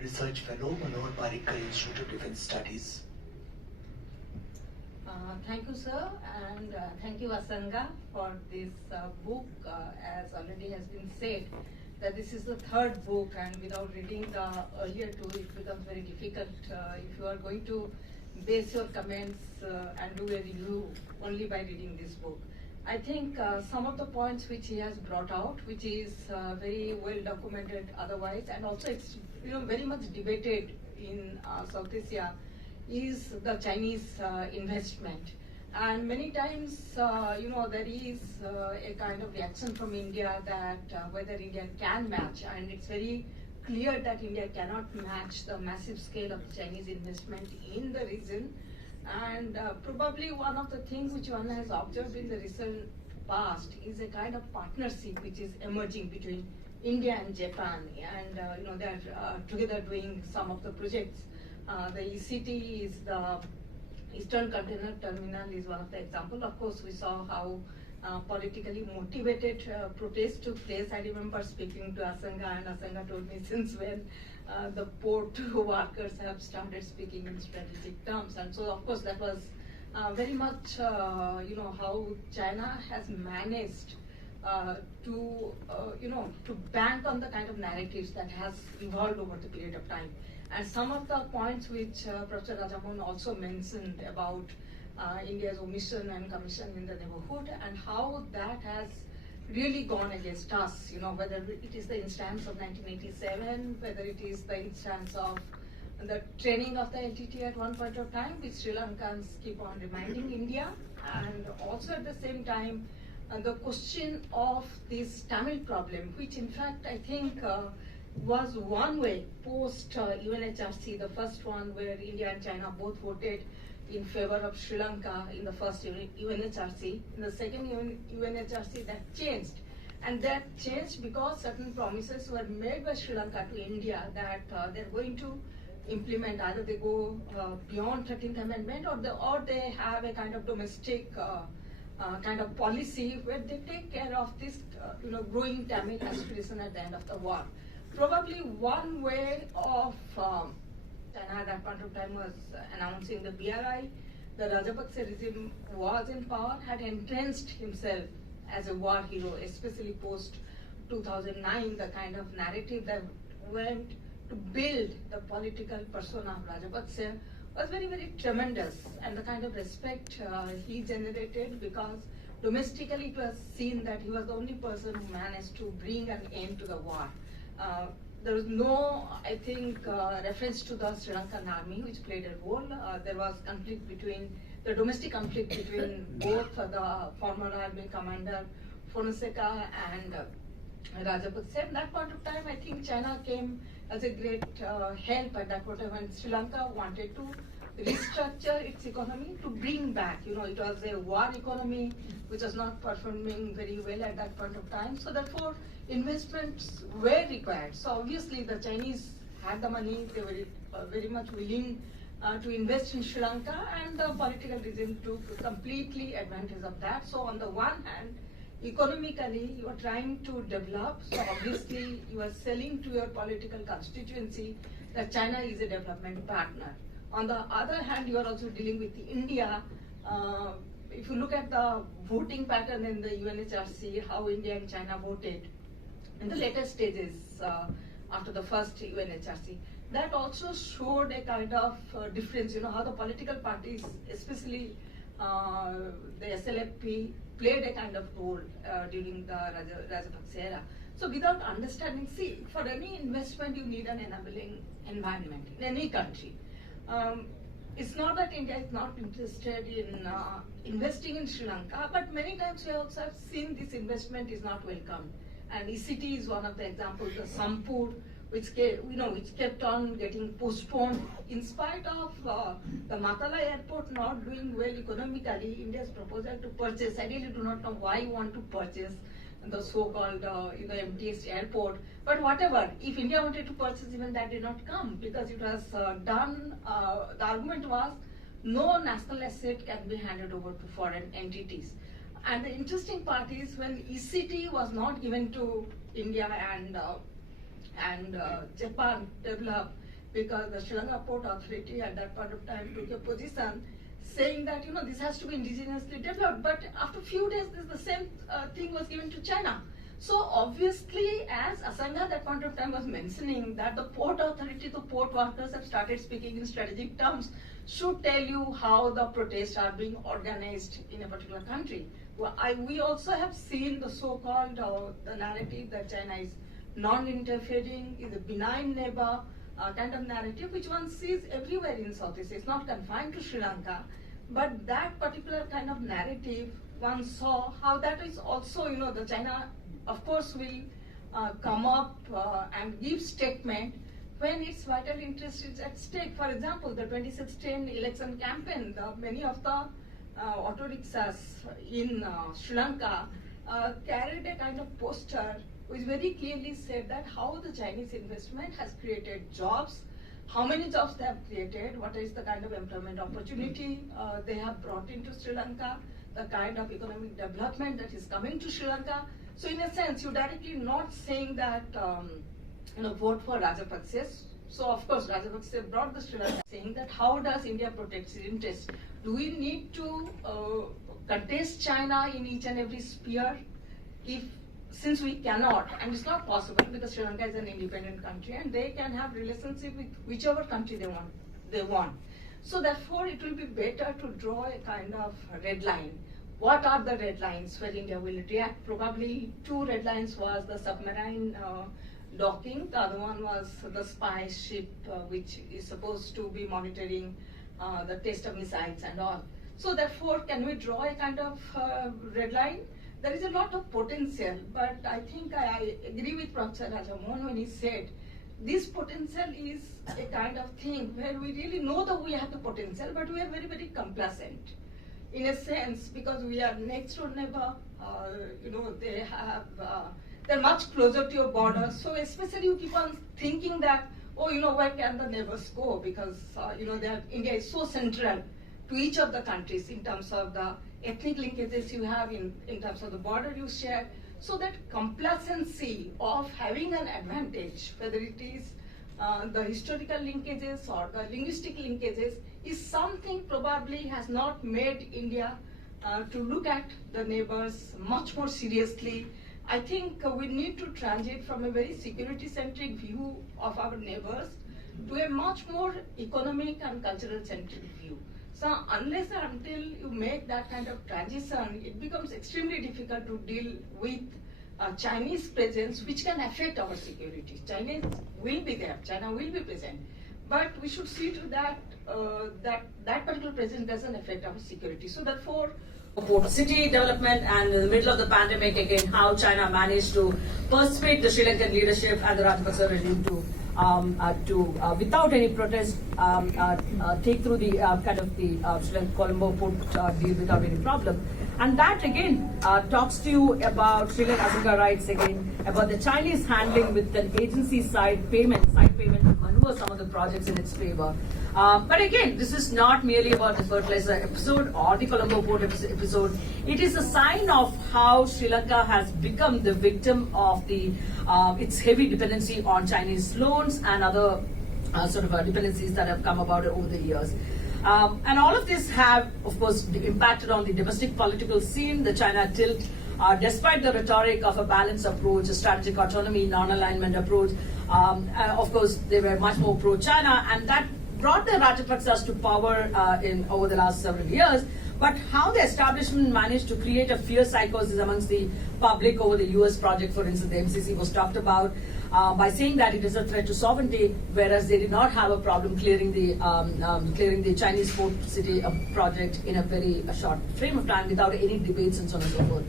Research Fellow, Manohar Parikkar Institute of Defence Studies. Thank you, sir, and thank you, Asanga, for this book. As already has been said, that this is the third book, and without reading the earlier two, it becomes very difficult if you are going to base your comments and do a review only by reading this book. I think some of the points which he has brought out, which is very well documented otherwise, and also it's very much debated in South Asia, is the Chinese investment. And many times, there is a kind of reaction from India that whether India can match, and it's very clear that India cannot match the massive scale of the Chinese investment in the region. And probably one of the things which one has observed in the recent past is a kind of partnership which is emerging between India and Japan, and they are together doing some of the projects. The ECT is the Eastern Container Terminal is one of the examples. Of course, we saw how politically motivated protests took place. I remember speaking to Asanga, and Asanga told me since when the port workers have started speaking in strategic terms. And so, of course, that was very much, how China has managed to bank on the kind of narratives that has evolved over the period of time. And some of the points which Professor Raja Mohan also mentioned about India's omission and commission in the neighborhood, and how that has really gone against us, whether it is the instance of 1987, whether it is the instance of the training of the LTT at one point of time, which Sri Lankans keep on reminding India, and also at the same time, the question of this Tamil problem, which in fact I think was one way post UNHRC, the first one where India and China both voted in favor of Sri Lanka in the first UNHRC. In the second UNHRC, that changed. And that changed because certain promises were made by Sri Lanka to India that they're going to implement, either they go beyond 13th Amendment, or they have a kind of domestic kind of policy where they take care of this growing Tamil aspiration at the end of the war. Probably one way of China at that point of time was announcing the BRI. The Rajapaksa regime was in power, had entrenched himself as a war hero, especially post 2009, the kind of narrative that went to build the political persona of Rajapaksa was very, very tremendous, and the kind of respect he generated, because domestically it was seen that he was the only person who managed to bring an end to the war. There was no, I think, reference to the Sri Lankan army, which played a role. There was conflict between, the domestic conflict between both the former army commander Fonseca and Rajapaksa. At that point of time, I think China came as a great help at that point when Sri Lanka wanted to restructure its economy to bring back, it was a war economy which was not performing very well at that point of time. So therefore, investments were required. So obviously the Chinese had the money, they were very much willing to invest in Sri Lanka, and the political regime took completely advantage of that. So on the one hand, economically you are trying to develop, so obviously you are selling to your political constituency that China is a development partner. On the other hand, you are also dealing with India. If you look at the voting pattern in the UNHRC, how India and China voted, in the later stages after the first UNHRC. That also showed a kind of difference, how the political parties, especially the SLFP, played a kind of role during the Rajapaksa era. So without understanding, for any investment you need an enabling environment in any country. It's not that India is not interested in investing in Sri Lanka, but many times we also have seen this investment is not welcome. And ECT is one of the examples, the Sampur, which kept on getting postponed in spite of the Matala airport not doing well economically. India's proposal to purchase, I really do not know why you want to purchase the so-called MTS airport, but whatever, if India wanted to purchase, even that did not come because it was done, the argument was no national asset can be handed over to foreign entities. And the interesting part is when ECT was not given to India and Japan developed, because the Sri Lanka Port Authority at that point of time took a position saying that this has to be indigenously developed, but after a few days the same thing was given to China. So obviously, as Asanga at that point of time was mentioning, that the port authority, the port workers have started speaking in strategic terms, should tell you how the protests are being organized in a particular country. Well, we also have seen the so-called the narrative that China is non-interfering, is a benign neighbor kind of narrative, which one sees everywhere in Southeast Asia. It's not confined to Sri Lanka, but that particular kind of narrative, one saw how that is also, the China, of course, will come up and give statement when its vital interest is at stake. For example, the 2016 election campaign, many of the auto rickshaws in Sri Lanka carried a kind of poster which very clearly said that how the Chinese investment has created jobs, how many jobs they have created, what is the kind of employment opportunity they have brought into Sri Lanka, the kind of economic development that is coming to Sri Lanka. So in a sense, you're directly not saying that, vote for Rajapaksa. So of course, Rajapaksa brought the Sri Lanka, saying that how does India protect its interests? Do we need to contest China in each and every sphere? Since we cannot, and it's not possible because Sri Lanka is an independent country and they can have relationship with whichever country they want. So therefore, it will be better to draw a kind of red line. What are the red lines where India will react? Probably two red lines was the submarine docking. The other one was the spy ship, which is supposed to be monitoring the test of missiles and all. So therefore, can we draw a kind of red line? There is a lot of potential, but I think I agree with Professor Raja Mohan when he said this potential is a kind of thing where we really know that we have the potential, but we are very, very complacent in a sense because we are next door neighbor. They're much closer to your border. So especially you keep on thinking that, where can the neighbors go? Because India is so central to each of the countries in terms of the ethnic linkages you have, in terms of the border you share. So that complacency of having an advantage, whether it is the historical linkages or the linguistic linkages, is something probably has not made India to look at the neighbors much more seriously. I think we need to transit from a very security-centric view of our neighbors to a much more economic and cultural-centric view. So unless and until you make that kind of transition, it becomes extremely difficult to deal with Chinese presence, which can affect our security. Chinese will be there, China will be present, but we should see to that that particular presence doesn't affect our security. So therefore, port city development, and in the middle of the pandemic, again, how China managed to persuade the Sri Lankan leadership and the Rajapaksa regime to without any protest, take through the kind of the Sri Lanka Colombo port deal without any problem. And that again talks to you about Sri Lanka Asanga rights again, about the Chinese handling with an agency side payment to maneuver some of the projects in its favor. But again, this is not merely about the fertilizer episode or the Colombo port episode. It is a sign of how Sri Lanka has become the victim of the its heavy dependency on Chinese loans and other sort of dependencies that have come about over the years. And all of this have, of course, impacted on the domestic political scene. The China tilt despite the rhetoric of a balanced approach, a strategic autonomy, non-alignment approach, of course, they were much more pro-China, and that brought the Rajapaksas to power over the last several years. But how the establishment managed to create a fear psychosis amongst the public over the US project, for instance, the MCC was talked about, by saying that it is a threat to sovereignty, whereas they did not have a problem clearing the Chinese port city project in a very short frame of time without any debates and so on and so forth.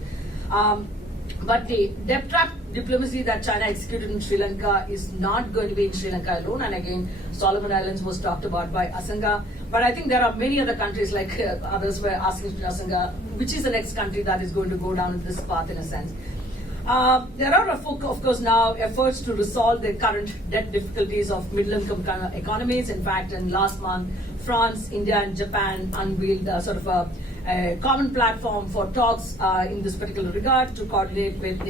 But the debt trap diplomacy that China executed in Sri Lanka is not going to be in Sri Lanka alone. And again, Solomon Islands was talked about by Asanga. But I think there are many other countries, like others were asking Asanga, which is the next country that is going to go down this path in a sense. There are, of course, now efforts to resolve the current debt difficulties of middle-income economies. In fact, in last month, France, India, and Japan unveiled sort of a common platform for talks in this particular regard to coordinate with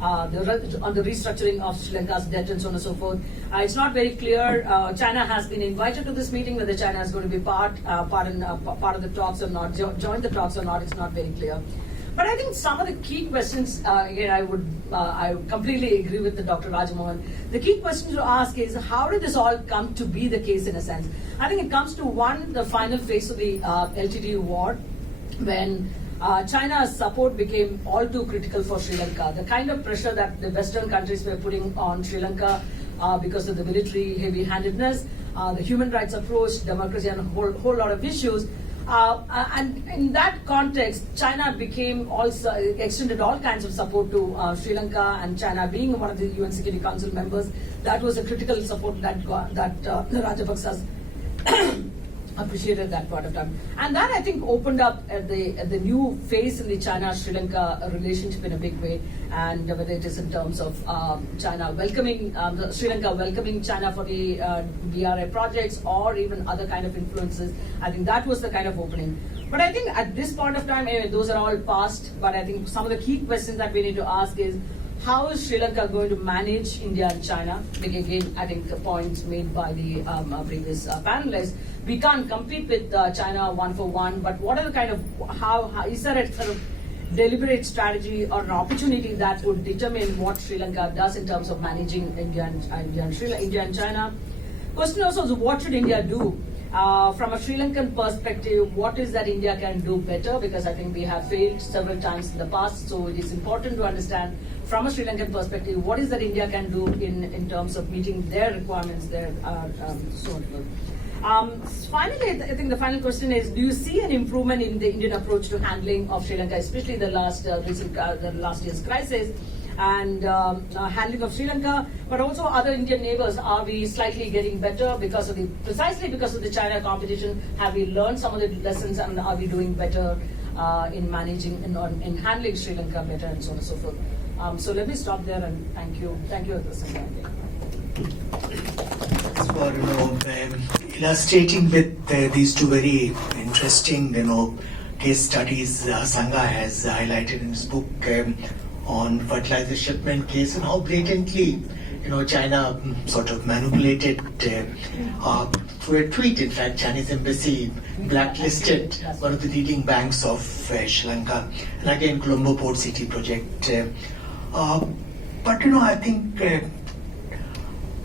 on the restructuring of Sri Lanka's debt and so on and so forth. It's not very clear. China has been invited to this meeting. Whether China is going to be part of the talks or not, join the talks or not, it's not very clear. But I think some of the key questions, again, I completely agree with the Dr. Raja Mohan. The key question to ask is, how did this all come to be the case in a sense? I think it comes to the final phase of the LTTE war, when China's support became all too critical for Sri Lanka. The kind of pressure that the Western countries were putting on Sri Lanka because of the military heavy-handedness, the human rights approach, democracy, and a whole lot of issues. And in that context, China extended all kinds of support to Sri Lanka, and China being one of the UN Security Council members, that was a critical support that the Rajapaksas appreciated that point of time. And that, I think, opened up the new phase in the China-Sri Lanka relationship in a big way, and whether it is in terms of China welcoming, Sri Lanka welcoming China for the BRI projects, or even other kind of influences, I think that was the kind of opening. But I think at this point of time, anyway, those are all past, but I think some of the key questions that we need to ask is, how is Sri Lanka going to manage India and China? Again, I think the points made by the previous panelists. We can't compete with China one for one, but what are the kind of, how is there a sort of deliberate strategy or an opportunity that would determine what Sri Lanka does in terms of managing India and China? Question also is, what should India do? From a Sri Lankan perspective, what is that India can do better? Because I think we have failed several times in the past, so it is important to understand from a Sri Lankan perspective, what is that India can do in terms of meeting their requirements, so on. Finally, I think the final question is, do you see an improvement in the Indian approach to handling of Sri Lanka, especially the last year's crisis, and handling of Sri Lanka, but also other Indian neighbors? Are we slightly getting better precisely because of the China competition? Have we learned some of the lessons, and are we doing better in managing in handling Sri Lanka better, and so on and so forth? So let me stop there, and thank you, Asanga. Thanks for illustrating with these two very interesting case studies Asanga has highlighted in his book on fertilizer shipment case, and how blatantly China sort of manipulated through a tweet. In fact, Chinese embassy blacklisted one of the leading banks of Sri Lanka, and again Colombo Port City project. But I think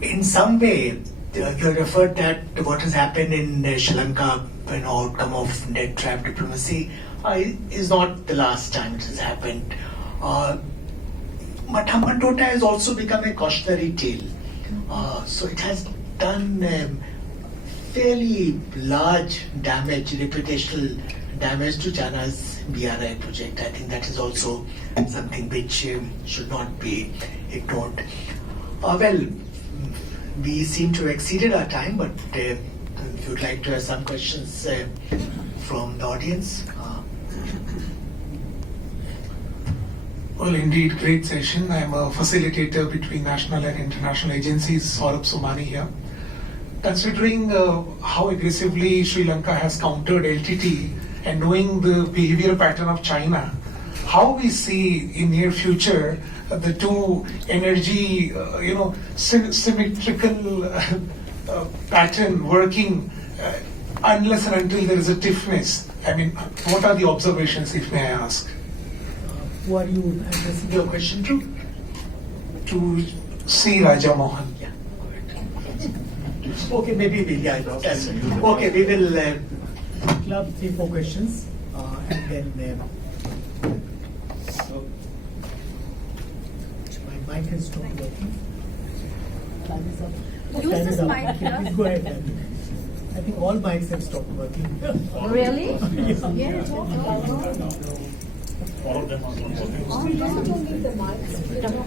in some way you referred that what has happened in Sri Lanka, outcome of debt trap diplomacy, is not the last time it has happened. But Hambantota has also become a cautionary tale. So it has done fairly large damage, reputational damage to China's BRI project. I think that is also something which should not be ignored. Well, we seem to have exceeded our time, but if you'd like to have some questions from the audience. Well, indeed, great session. I'm a facilitator between national and international agencies, Saurabh Somani here. Considering how aggressively Sri Lanka has countered LTT and knowing the behavior pattern of China, how we see in near future the two energy, symmetrical pattern working unless and until there is a stiffness. I mean, what are the observations, if may I ask? Who are you addressing your question to? To C Raja Mohan. Yeah. Okay, maybe we okay, we will club 3-4 questions and then my mic has stopped working. Use this mic. Please go ahead. I think all mics have stopped working. Really? Yeah. All of them are not working.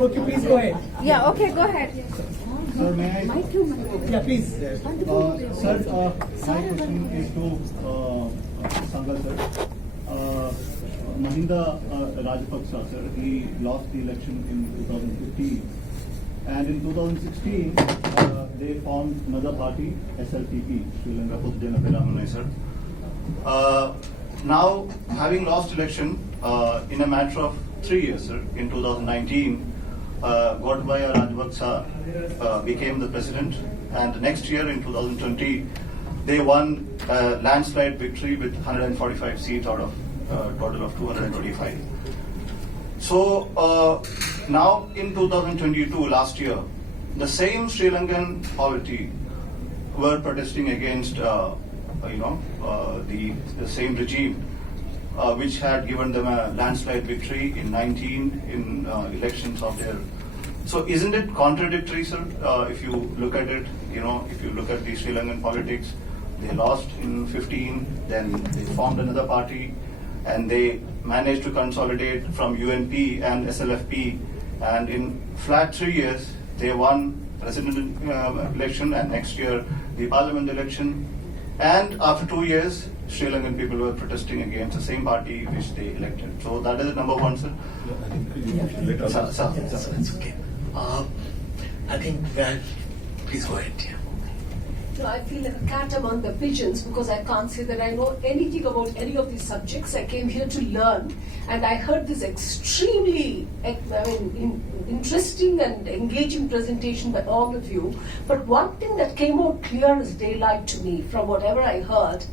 Okay, please go ahead. Yeah, okay, go ahead. Sir, may I? Yeah, please. Sir, my question is to Asanga sir. Mahinda Rajapaksa sir, he lost the election in 2015, and in 2016 they formed another party, SLPP, Sri Lanka Foray sir. Now, having lost election in a matter of 3 years, sir, in 2019, Gotabaya Rajapaksa became the president, and next year in 2020, they won a landslide victory with 145 seats out of a total of 225. So now in 2022, last year, the same Sri Lankan polity were protesting against the same regime, which had given them a landslide victory in 19 in elections of their. So isn't it contradictory, sir? If you look at it, if you look at the Sri Lankan politics, they lost in 15, then they formed another party, and they managed to consolidate from UNP and SLFP, and in flat 3 years, they won president election, and next year the parliament election, and after 2 years, Sri Lankan people were protesting against the same party which they elected. So that is number one, sir. That's okay. I think, please go ahead. Yeah. So I feel like a cat among the pigeons because I can't say that I know anything about any of these subjects. I came here to learn, and I heard this extremely, interesting and engaging presentation by all of you. But one thing that came out clear as daylight to me from whatever I heard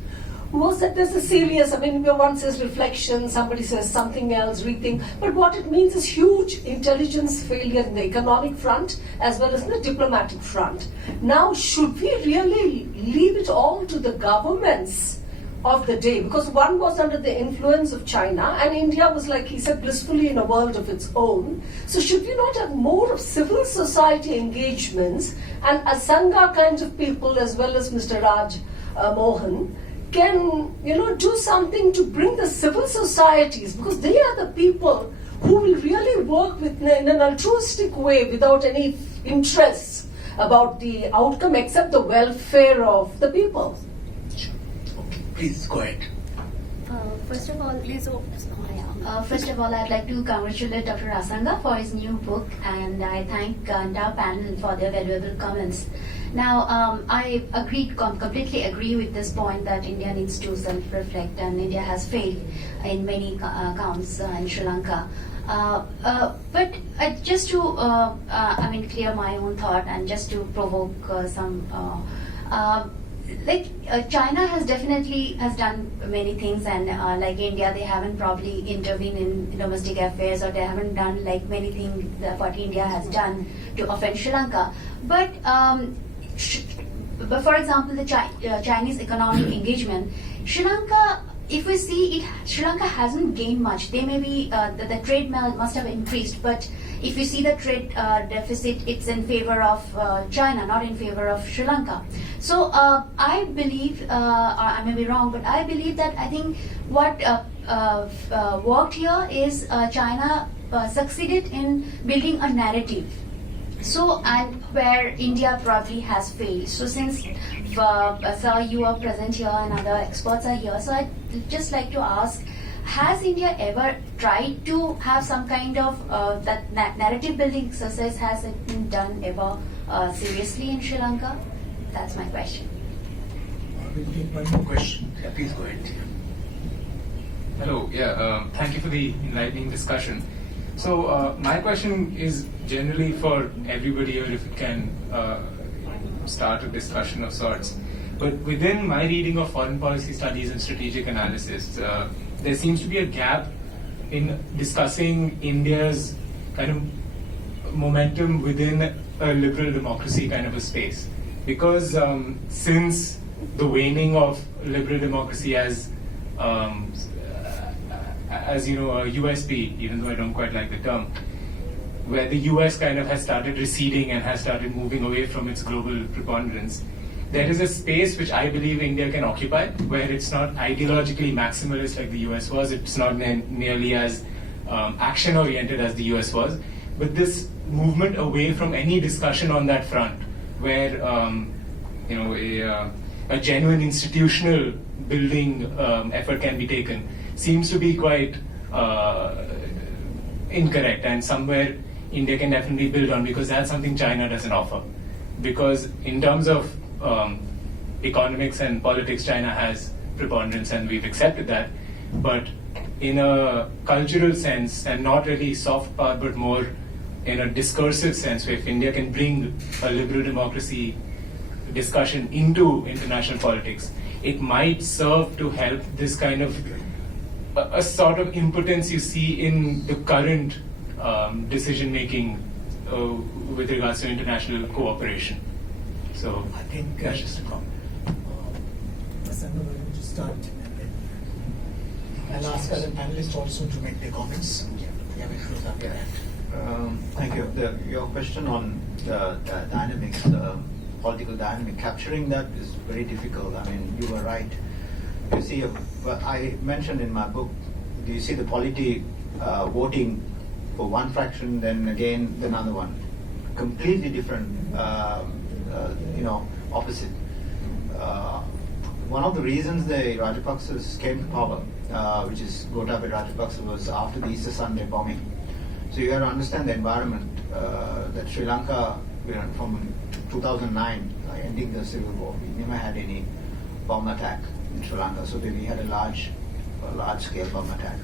was that there's a serious, one says reflection, somebody says something else, rethink, but what it means is huge intelligence failure in the economic front as well as in the diplomatic front. Now, should we really leave it all to the governments of the day? Because one was under the influence of China and India was, like he said, blissfully in a world of its own. So should we not have more of civil society engagements and Asanga kinds of people as well as Mr. Raj Mohan can do something to bring the civil societies, because they are the people who will really work in an altruistic way without any interests about the outcome except the welfare of the people. Sure. Okay, please go ahead. First of all, I'd like to congratulate Dr. Asanga for his new book, and I thank the entire panel for their valuable comments. Now, I completely agree with this point that India needs to self-reflect, and India has failed in many counts in Sri Lanka. But just to, clear my own thought and just to provoke some. China has done many things, and like India, they haven't probably intervened in domestic affairs, or they haven't done like many things that what India has done to offend Sri Lanka. But for example, the Chinese economic engagement, Sri Lanka, if we see it, Sri Lanka hasn't gained much. They may be the trade must have increased, but if you see the trade deficit, it's in favor of China, not in favor of Sri Lanka. So I believe, or I may be wrong, but I believe that I think what worked here is China succeeded in building a narrative. So, and where India probably has failed. So since sir, you are present here and other experts are here, so I'd just like to ask, has India ever tried to have some kind of that narrative building exercise? Has it been done ever seriously in Sri Lanka? That's my question. We'll take one more question. Yeah, please go ahead. Hello, thank you for the enlightening discussion. So my question is generally for everybody here, if it can start a discussion of sorts. But within my reading of foreign policy studies and strategic analysis, there seems to be a gap in discussing India's kind of momentum within a liberal democracy kind of a space. Because since the waning of liberal democracy as you know, a USP, even though I don't quite like the term, where the US kind of has started receding and has started moving away from its global preponderance, there is a space which I believe India can occupy, where it's not ideologically maximalist like the US was, it's not nearly as action-oriented as the US was, but this movement away from any discussion on that front, where you know, a genuine institutional building effort can be taken, seems to be quite incorrect, and somewhere India can definitely build on, because that's something China doesn't offer. Because in terms of economics and politics, China has preponderance and we've accepted that, but in a cultural sense, and not really soft power, but more in a discursive sense, where if India can bring a liberal democracy discussion into international politics, it might serve to help this kind of a sort of impotence you see in the current decision making with regards to international cooperation. So I think that's just a comment. Asanga, why don't you start, and then I'll ask other panelists also to make their comments. Yeah, we'll close after that. Thank you. Your question on the dynamics, the political dynamic, capturing that is very difficult. I mean, you were right. You see, I mentioned in my book, do you see the polity voting for one fraction, then again another one, completely different, you know, opposite. One of the reasons the Rajapaksas came to power, which is Gotabaya Rajapaksa, was after the Easter Sunday bombing. So you have to understand the environment that Sri Lanka, you know, from 2009, ending the civil war, we never had any bomb attack in Sri Lanka. So we had a large-scale bomb attack,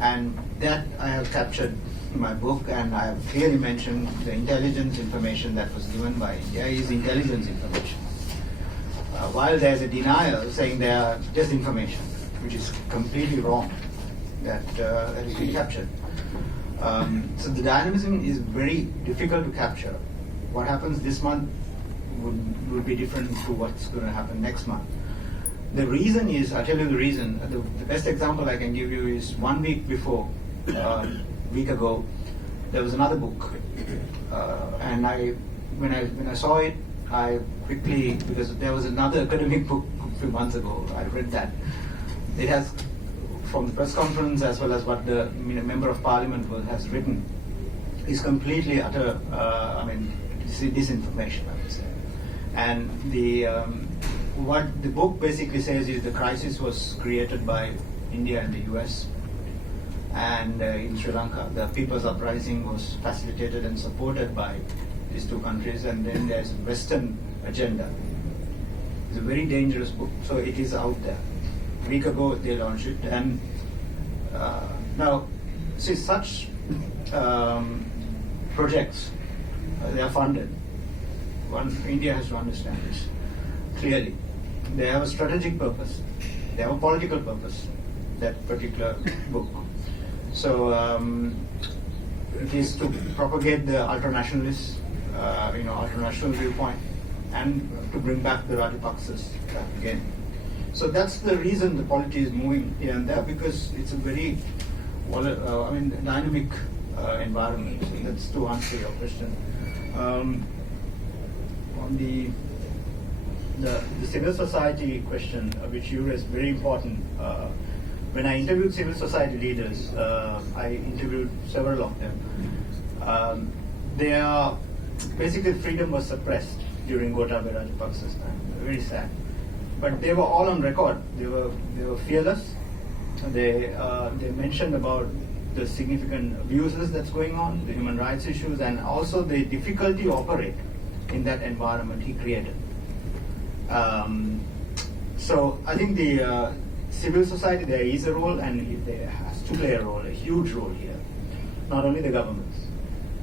and that I have captured in my book, and I have clearly mentioned the intelligence information that was given by India is intelligence information. While there's a denial saying they are disinformation, which is completely wrong, that has been captured. So the dynamism is very difficult to capture. What happens this month would be different to what's going to happen next month. The reason is, I'll tell you the reason. The best example I can give you is 1 week before, week ago, there was another book, and when I saw it, I quickly, because there was another academic book a few months ago, I read that. It has, from the press conference as well as what the member of parliament has written, is completely utter, disinformation, I would say. And what the book basically says is the crisis was created by India and the US, and in Sri Lanka the people's uprising was facilitated and supported by these two countries, and then there's a Western agenda. It's a very dangerous book, so it is out there. A week ago they launched it, and now see such projects, they are funded. India has to understand this clearly. They have a strategic purpose, they have a political purpose, that particular book. So it is to propagate the ultranationalists, ultranational viewpoint, and to bring back the Rajapaksas again. So that's the reason the polity is moving here and there, because it's a very dynamic environment. So that's to answer your question. On the civil society question, which you raised, very important. When I interviewed civil society leaders, I interviewed several of them. They are basically, freedom was suppressed during Gotabaya Rajapaksa's time. Very sad. But they were all on record. They were fearless. They mentioned about the significant abuses that's going on, the human rights issues, and also the difficulty to operate in that environment he created. So I think the civil society, there is a role, and there has to play a role, a huge role here, not only the governments.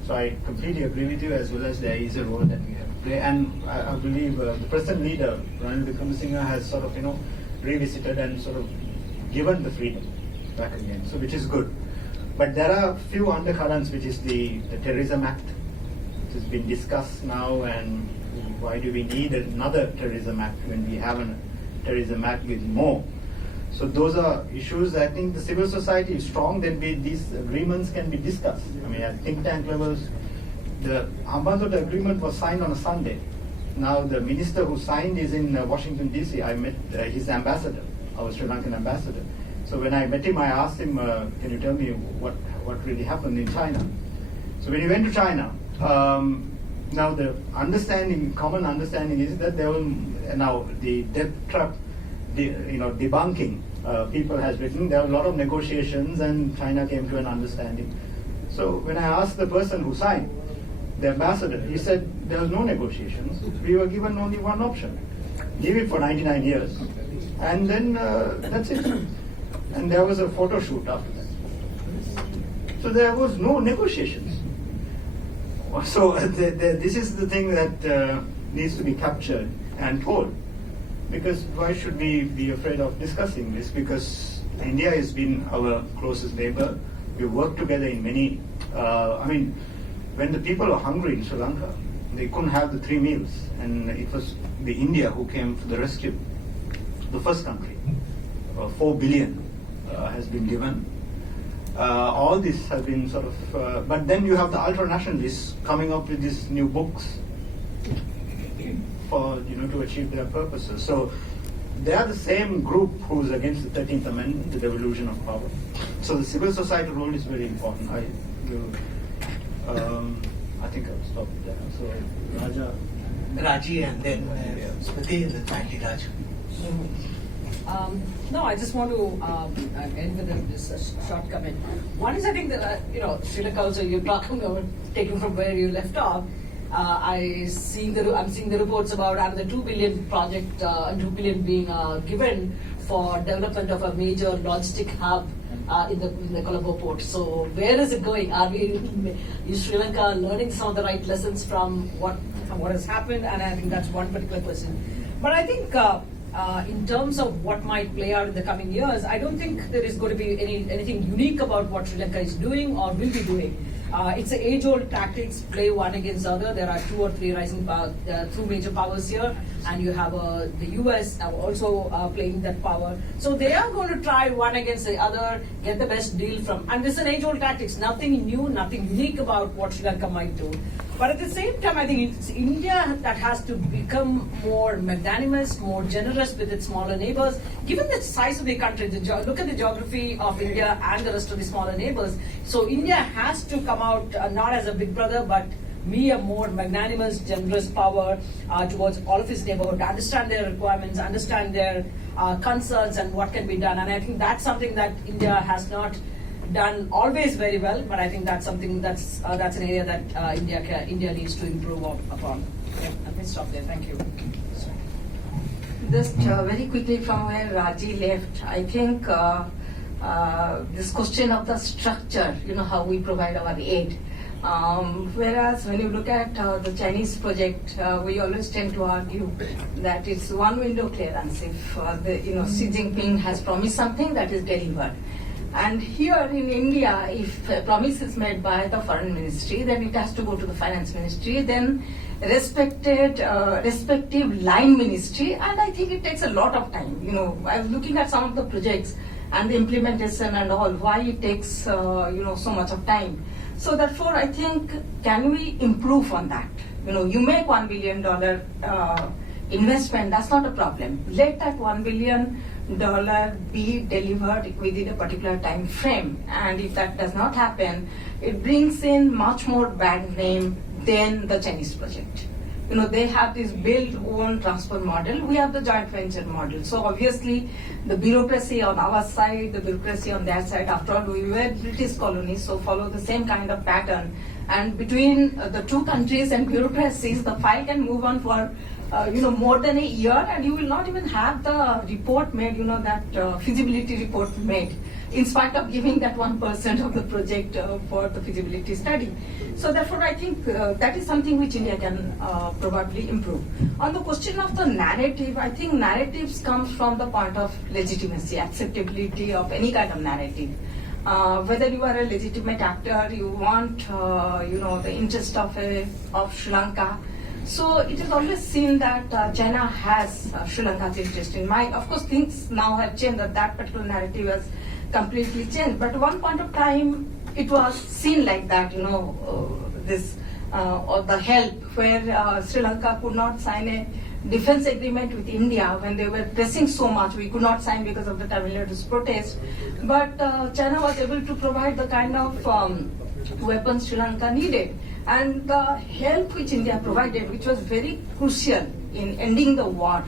So I completely agree with you, as well as there is a role that we have to play. And I believe the present leader, Ranil Wickremesinghe, has sort of revisited and sort of given the freedom back again, so which is good. But there are a few undercurrents, which is the Terrorism Act, which has been discussed now, and why do we need another Terrorism Act when we have a Terrorism Act with more? So those are issues. I think the civil society is strong, then these agreements can be discussed. I mean, at think tank levels, the Hambantota agreement was signed on a Sunday. Now the minister who signed is in Washington DC. I met his ambassador, our Sri Lankan ambassador. So when I met him, I asked him, can you tell me what really happened in China? So when he went to China, now the common understanding is that there will, now the debt trap, debunking, people has written, there were a lot of negotiations and China came to an understanding. So when I asked the person who signed, the ambassador, he said there was no negotiations. We were given only one option. Leave it for 99 years. And then that's it. And there was a photo shoot after that. So there was no negotiations. So this is the thing that needs to be captured and told. Because why should we be afraid of discussing this? Because India has been our closest neighbor. We worked together in many, when the people were hungry in Sri Lanka, they couldn't have the 3 meals. And it was the India who came for the rescue. The first country. 4 billion has been given. All this has been sort of, but then you have the ultra-nationalists coming up with these new books for, to achieve their purposes. So they are the same group who's against the 13th Amendment, the devolution of power. So the civil society role is very important. I think I'll stop there. So Raja. Raji and then Smruti and then finally Raja. No, I just want to end with this short comment. One is, I think that Sri Lanka also, you're talking about taking from where you left off. I'm seeing the reports about another 2 billion project, 2 billion being given for development of a major logistic hub in the Colombo port. So where is it going? Is Sri Lanka learning some of the right lessons from what has happened? And I think that's one particular question. But I think in terms of what might play out in the coming years, I don't think there is going to be anything unique about what Sri Lanka is doing or will be doing. It's an age-old tactics, play one against the other. There are 2 or 3 rising two major powers here, and you have the US also playing that power. So they are going to try one against the other, get the best deal from, and this is an age-old tactics, nothing new, nothing unique about what Sri Lanka might do. But at the same time, I think it's India that has to become more magnanimous, more generous with its smaller neighbors. Given the size of the country, look at the geography of India and the rest of the smaller neighbors. So India has to come out not as a big brother, but be a more magnanimous, generous power towards all of its neighborhood, understand their requirements, understand their concerns and what can be done. And I think that's something that India has not done always very well, but I think that's something that's an area that India needs to improve upon. Yeah, let me stop there. Thank you. Just very quickly from where Raji left, I think this question of the structure, how we provide our aid. Whereas when you look at the Chinese project, we always tend to argue that it's one window clearance. If Xi Jinping has promised something, that is delivered. And here in India, if a promise is made by the foreign ministry, then it has to go to the finance ministry, then respective line ministry, and I think it takes a lot of time. I was looking at some of the projects and the implementation and all, why it takes so much of time. So therefore, I think, can we improve on that? You make $1 billion investment, that's not a problem. Let that $1 billion be delivered within a particular time frame, and if that does not happen, it brings in much more bad name than the Chinese project. They have this build, own, transfer model. We have the joint venture model. So obviously, the bureaucracy on our side, the bureaucracy on their side. After all, we were British colonies, so follow the same kind of pattern. And between the 2 countries and bureaucracies, the file can move on for more than a year, and you will not even have the report made, that feasibility report made, in spite of giving that 1% of the project for the feasibility study. So therefore, I think that is something which India can probably improve. On the question of the narrative, I think narratives comes from the point of legitimacy, acceptability of any kind of narrative. whether you are a legitimate actor, you want the interest of Sri Lanka. So it is always seen that China has Sri Lanka's interest in mind. Of course, things now have changed. That particular narrative has completely changed. But at one point of time, it was seen like that. Or the help where Sri Lanka could not sign a defense agreement with India when they were pressing so much. We could not sign because of the Tamil Nadu's protest. But China was able to provide the kind of weapons Sri Lanka needed. And the help which India provided, which was very crucial in ending the war,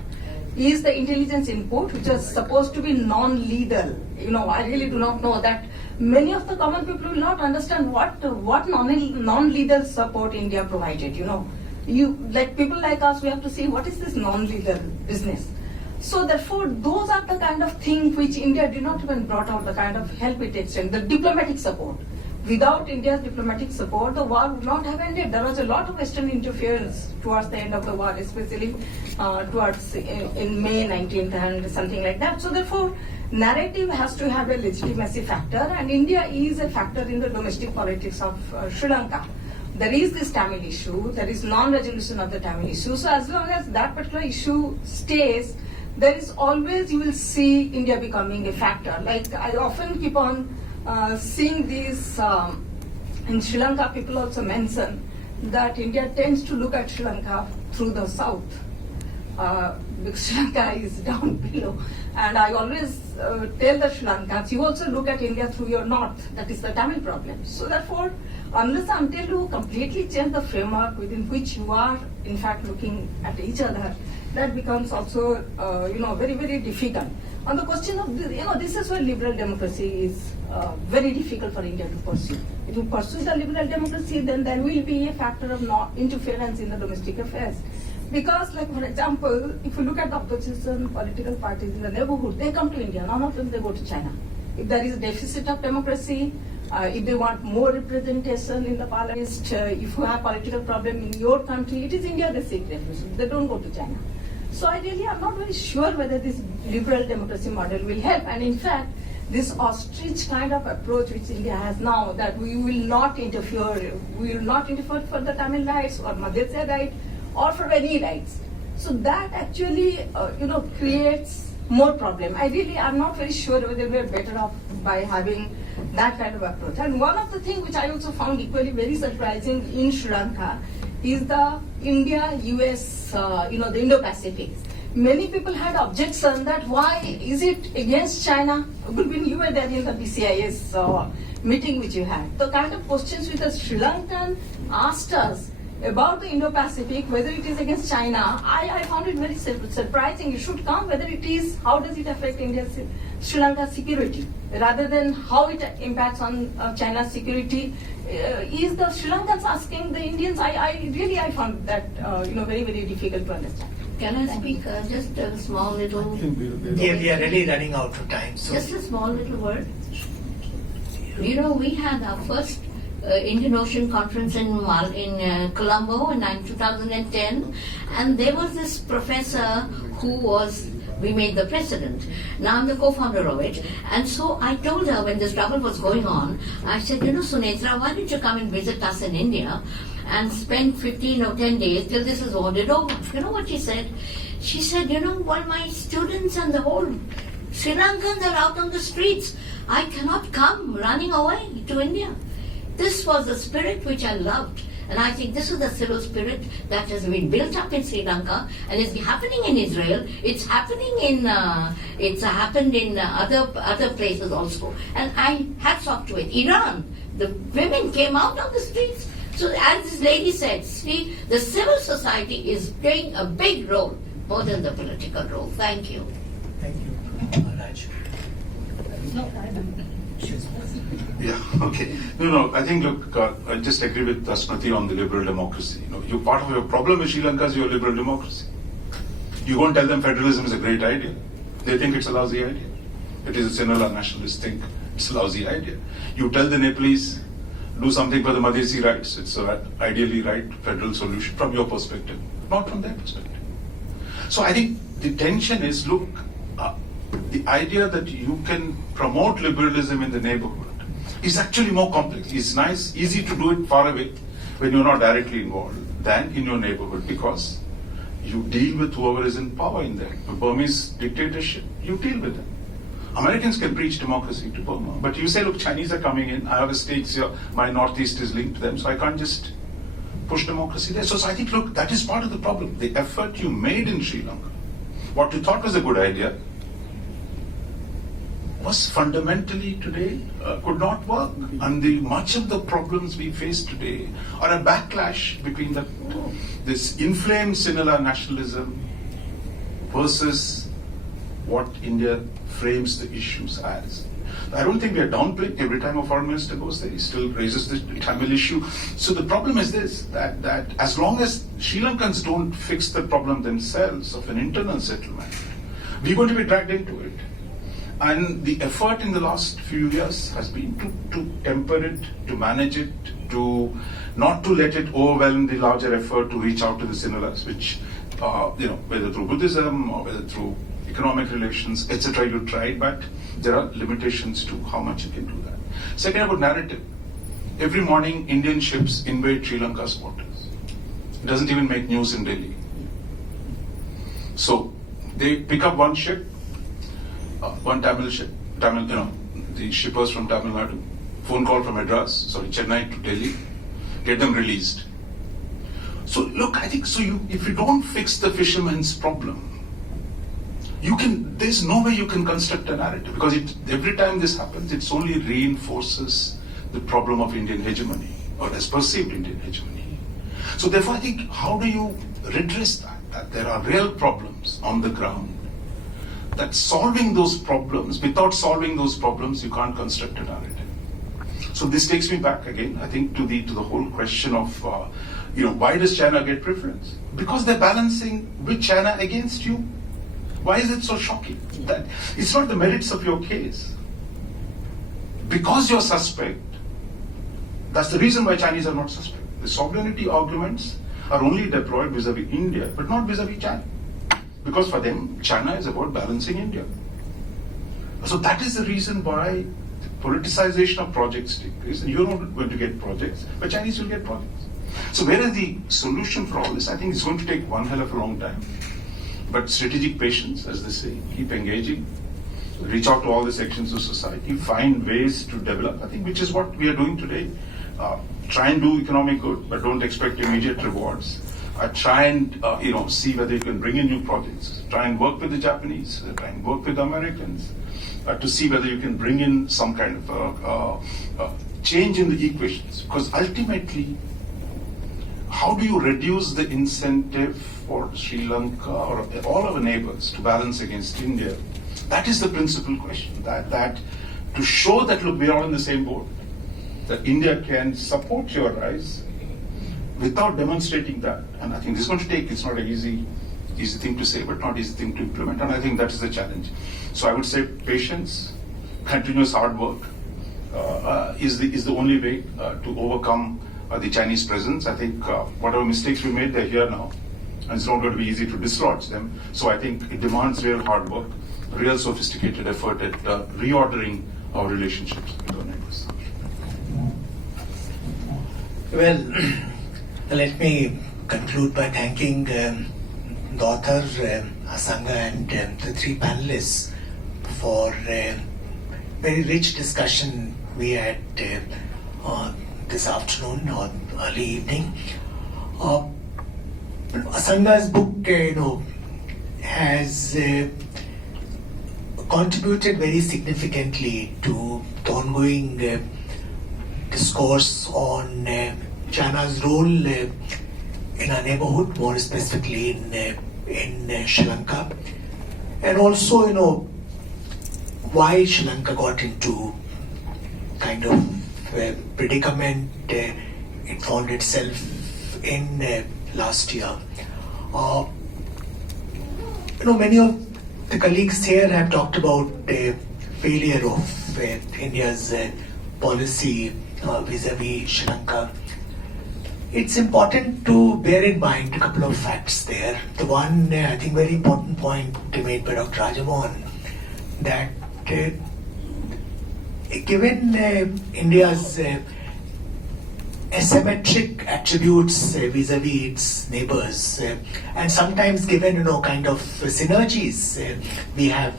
is the intelligence input, which was supposed to be non-lethal. I really do not know that many of the common people will not understand what non-lethal support India provided. People like us, we have to see what is this non-lethal business. So therefore, those are the kind of things which India did not even brought out, the kind of help it extended, the diplomatic support. Without India's diplomatic support, the war would not have ended. There was a lot of Western interference towards the end of the war, especially towards in May 19th and something like that. So therefore, narrative has to have a legitimacy factor, and India is a factor in the domestic politics of Sri Lanka. There is this Tamil issue, there is non-resolution of the Tamil issue. So as long as that particular issue stays, there is always, you will see India becoming a factor. Like I often keep on seeing these in Sri Lanka, people also mention that India tends to look at Sri Lanka through the south. Because Sri Lanka is down below. And I always tell the Sri Lankans, you also look at India through your north. That is the Tamil problem. So therefore, unless until you completely change the framework within which you are, in fact, looking at each other, that becomes also, very, very difficult. On the question of, this is where liberal democracy is very difficult for India to pursue. If you pursue the liberal democracy, then there will be a factor of interference in the domestic affairs. Because, like for example, if you look at the opposition political parties in the neighborhood, they come to India. None of them, they go to China. If there is a deficit of democracy, if they want more representation in the parliament, if you have political problem in your country, it is India they seek representation. They don't go to China. So I really am not very sure whether this liberal democracy model will help. And in fact, this ostrich kind of approach which India has now, that we will not interfere for the Tamil rights or Madhya right or for any rights. So that actually, creates more problem. I really am not very sure whether we are better off by having that kind of approach. And one of the things which I also found equally very surprising in Sri Lanka is the India-US, the Indo-Pacific. Many people had objection that why is it against China? When you were there in the BCIS meeting which you had, the kind of questions which the Sri Lankan asked us about the Indo-Pacific, whether it is against China, I found it very surprising. It should come whether it is, how does it affect India's Sri Lanka's security, rather than how it impacts on China's security. Is the Sri Lankans asking the Indians? I found that very, very difficult to understand. Can I speak just a small little? We are really running out of time. So just a small little word. We had our first Indian Ocean Conference in Colombo in 2010, and there was this professor who we made the president. Now I'm the co-founder of it. And so I told her when this trouble was going on, I said, Sunetra, why don't you come and visit us in India and spend 15 or 10 days till this is ordered over? You know what she said? She said, while my students and the whole Sri Lankans are out on the streets, I cannot come running away to India. This was the spirit which I loved. And I think this is the civil spirit that has been built up in Sri Lanka and is happening in Israel. It's happening it's happened in other places also. And hats off to it. Iran, the women came out on the streets. So as this lady said, see, the civil society is playing a big role, more than the political role. Thank you. Thank you, Raj. Yeah, okay. No, I think, look, I just agree with Smruti on the liberal democracy. Part of your problem with Sri Lanka is your liberal democracy. You won't tell them federalism is a great idea. They think it's a lousy idea. It is a similar nationalist think it's a lousy idea. You tell the Nepalese, do something for the Madhesi rights. It's an ideally right federal solution from your perspective, not from their perspective. So I think the tension is, look, the idea that you can promote liberalism in the neighborhood is actually more complex. It's nice, easy to do it far away when you're not directly involved than in your neighborhood, because you deal with whoever is in power in there. The Burmese dictatorship, you deal with them. Americans can preach democracy to Burma, but you say, look, Chinese are coming in, I have stakes here, my Northeast is linked to them, so I can't just push democracy there. So I think, look, that is part of the problem. The effort you made in Sri Lanka, what you thought was a good idea, was fundamentally today could not work. And much of the problems we face today are a backlash between this inflamed Sinhala nationalism versus what India frames the issues as. I don't think we are downplaying. Every time a foreign minister goes there, he still raises the Tamil issue. So the problem is this, that as long as Sri Lankans don't fix the problem themselves of an internal settlement, we're going to be dragged into it. And the effort in the last few years has been to temper it, to manage it, to not to let it overwhelm the larger effort to reach out to the Sinhalas, which, whether through Buddhism or whether through economic relations, etc., you tried, but there are limitations to how much you can do that. Second, about narrative. Every morning, Indian ships invade Sri Lanka's waters. It doesn't even make news in Delhi. So they pick up one ship, one Tamil ship, the shippers from Tamil Nadu, phone call from Chennai to Delhi, get them released. So look, I think if you don't fix the fisherman's problem, there's no way you can construct a narrative, because every time this happens, it only reinforces the problem of Indian hegemony, or as perceived Indian hegemony. So therefore, I think, how do you redress that there are real problems on the ground, that solving those problems, without solving those problems, you can't construct a narrative. So this takes me back again, I think, to the whole question of, why does China get preference? Because they're balancing with China against you. Why is it so shocking? That it's not the merits of your case. Because you're suspect, that's the reason why Chinese are not suspect. The sovereignty arguments are only deployed vis-a-vis India, but not vis-a-vis China. Because for them, China is about balancing India. So that is the reason why the politicization of projects takes place. And you're not going to get projects, but Chinese will get projects. So where is the solution for all this? I think it's going to take one hell of a long time. But strategic patience, as they say, keep engaging, reach out to all the sections of society, find ways to develop, I think, which is what we are doing today. Try and do economic good, but don't expect immediate rewards. Try and see whether you can bring in new projects. Try and work with the Japanese, try and work with the Americans, to see whether you can bring in some kind of change in the equations. Because ultimately, how do you reduce the incentive for Sri Lanka or all our neighbors to balance against India? That is the principal question. That to show that, look, we are all in the same boat, that India can support your rise without demonstrating that. And I think this is going to take, it's not an easy thing to say, but not easy thing to implement. And I think that is the challenge. So I would say patience, continuous hard work is the only way to overcome the Chinese presence. I think whatever mistakes we made, they're here now. And it's not going to be easy to dislodge them. So I think it demands real hard work, real sophisticated effort at reordering our relationships with our neighbors. Well, let me conclude by thanking the author, Asanga, and the three panelists for a very rich discussion we had this afternoon or early evening. Asanga's book, has contributed very significantly to the ongoing discourse on China's role in our neighborhood, more specifically in Sri Lanka, and also, why Sri Lanka got into kind of predicament it found itself in last year. Many of the colleagues here have talked about the failure of India's policy vis-a-vis Sri Lanka. It's important to bear in mind a couple of facts there. The one, I think, very important point made by Dr. Raja Mohan, that given India's asymmetric attributes vis-a-vis its neighbors, and sometimes given kind of synergies we have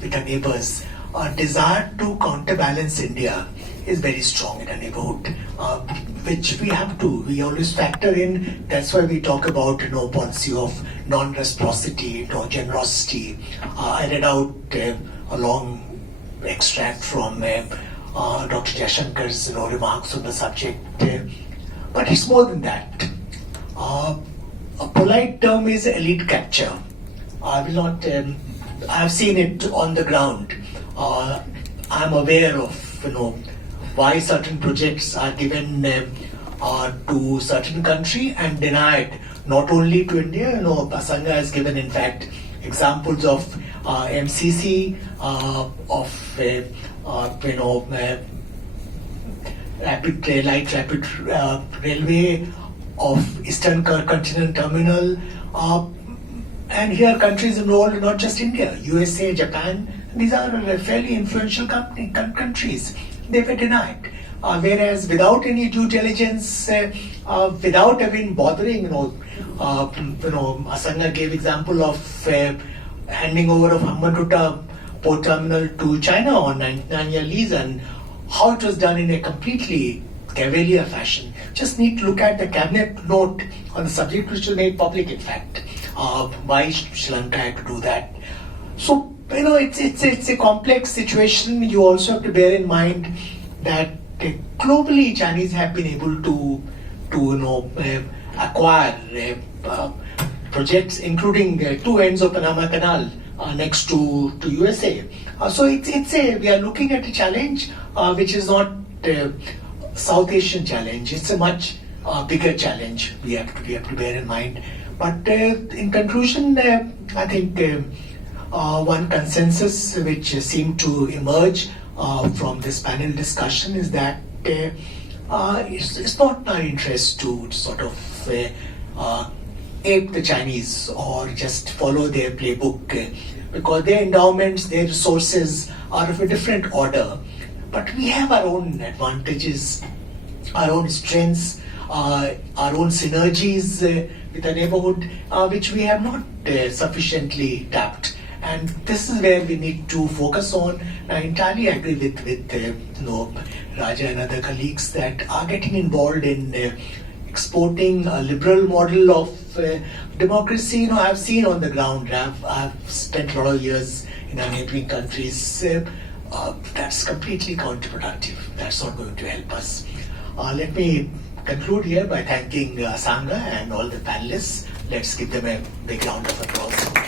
with our neighbors, our desire to counterbalance India is very strong in our neighborhood, which we have to. We always factor in. That's why we talk about policy of non-reciprocity, generosity. I read out a long extract from Dr. Jayashankar's remarks on the subject, but it's more than that. A polite term is elite capture. I will not. I have seen it on the ground. I'm aware of why certain projects are given to certain country and denied not only to India. Asanga has given, in fact, examples of MCC, of light rapid railway, of Eastern Continent Terminal, and here countries involved, not just India, USA, Japan. These are fairly influential countries. They were denied. Whereas without any due diligence, without even bothering, Asanga gave example of handing over of Hambantota port terminal to China on 99-year lease, and how it was done in a completely cavalier fashion. Just need to look at the cabinet note on the subject, which was made public, in fact, why Sri Lanka had to do that. So, it's a complex situation. You also have to bear in mind that globally Chinese have been able to acquire projects, including two ends of Panama Canal next to USA. So we are looking at a challenge which is not South Asian challenge. It's a much bigger challenge we have to bear in mind. But in conclusion, I think one consensus which seemed to emerge from this panel discussion is that it's not in our interest to sort of ape the Chinese or just follow their playbook, because their endowments, their resources are of a different order. But we have our own advantages, our own strengths, our own synergies with the neighborhood, which we have not sufficiently tapped. And this is where we need to focus on. I entirely agree with Raja and other colleagues that are getting involved in exporting a liberal model of democracy. I've seen on the ground. I've spent a lot of years in our neighboring countries. That's completely counterproductive. That's not going to help us. Let me conclude here by thanking Asanga and all the panelists. Let's give them a big round of applause.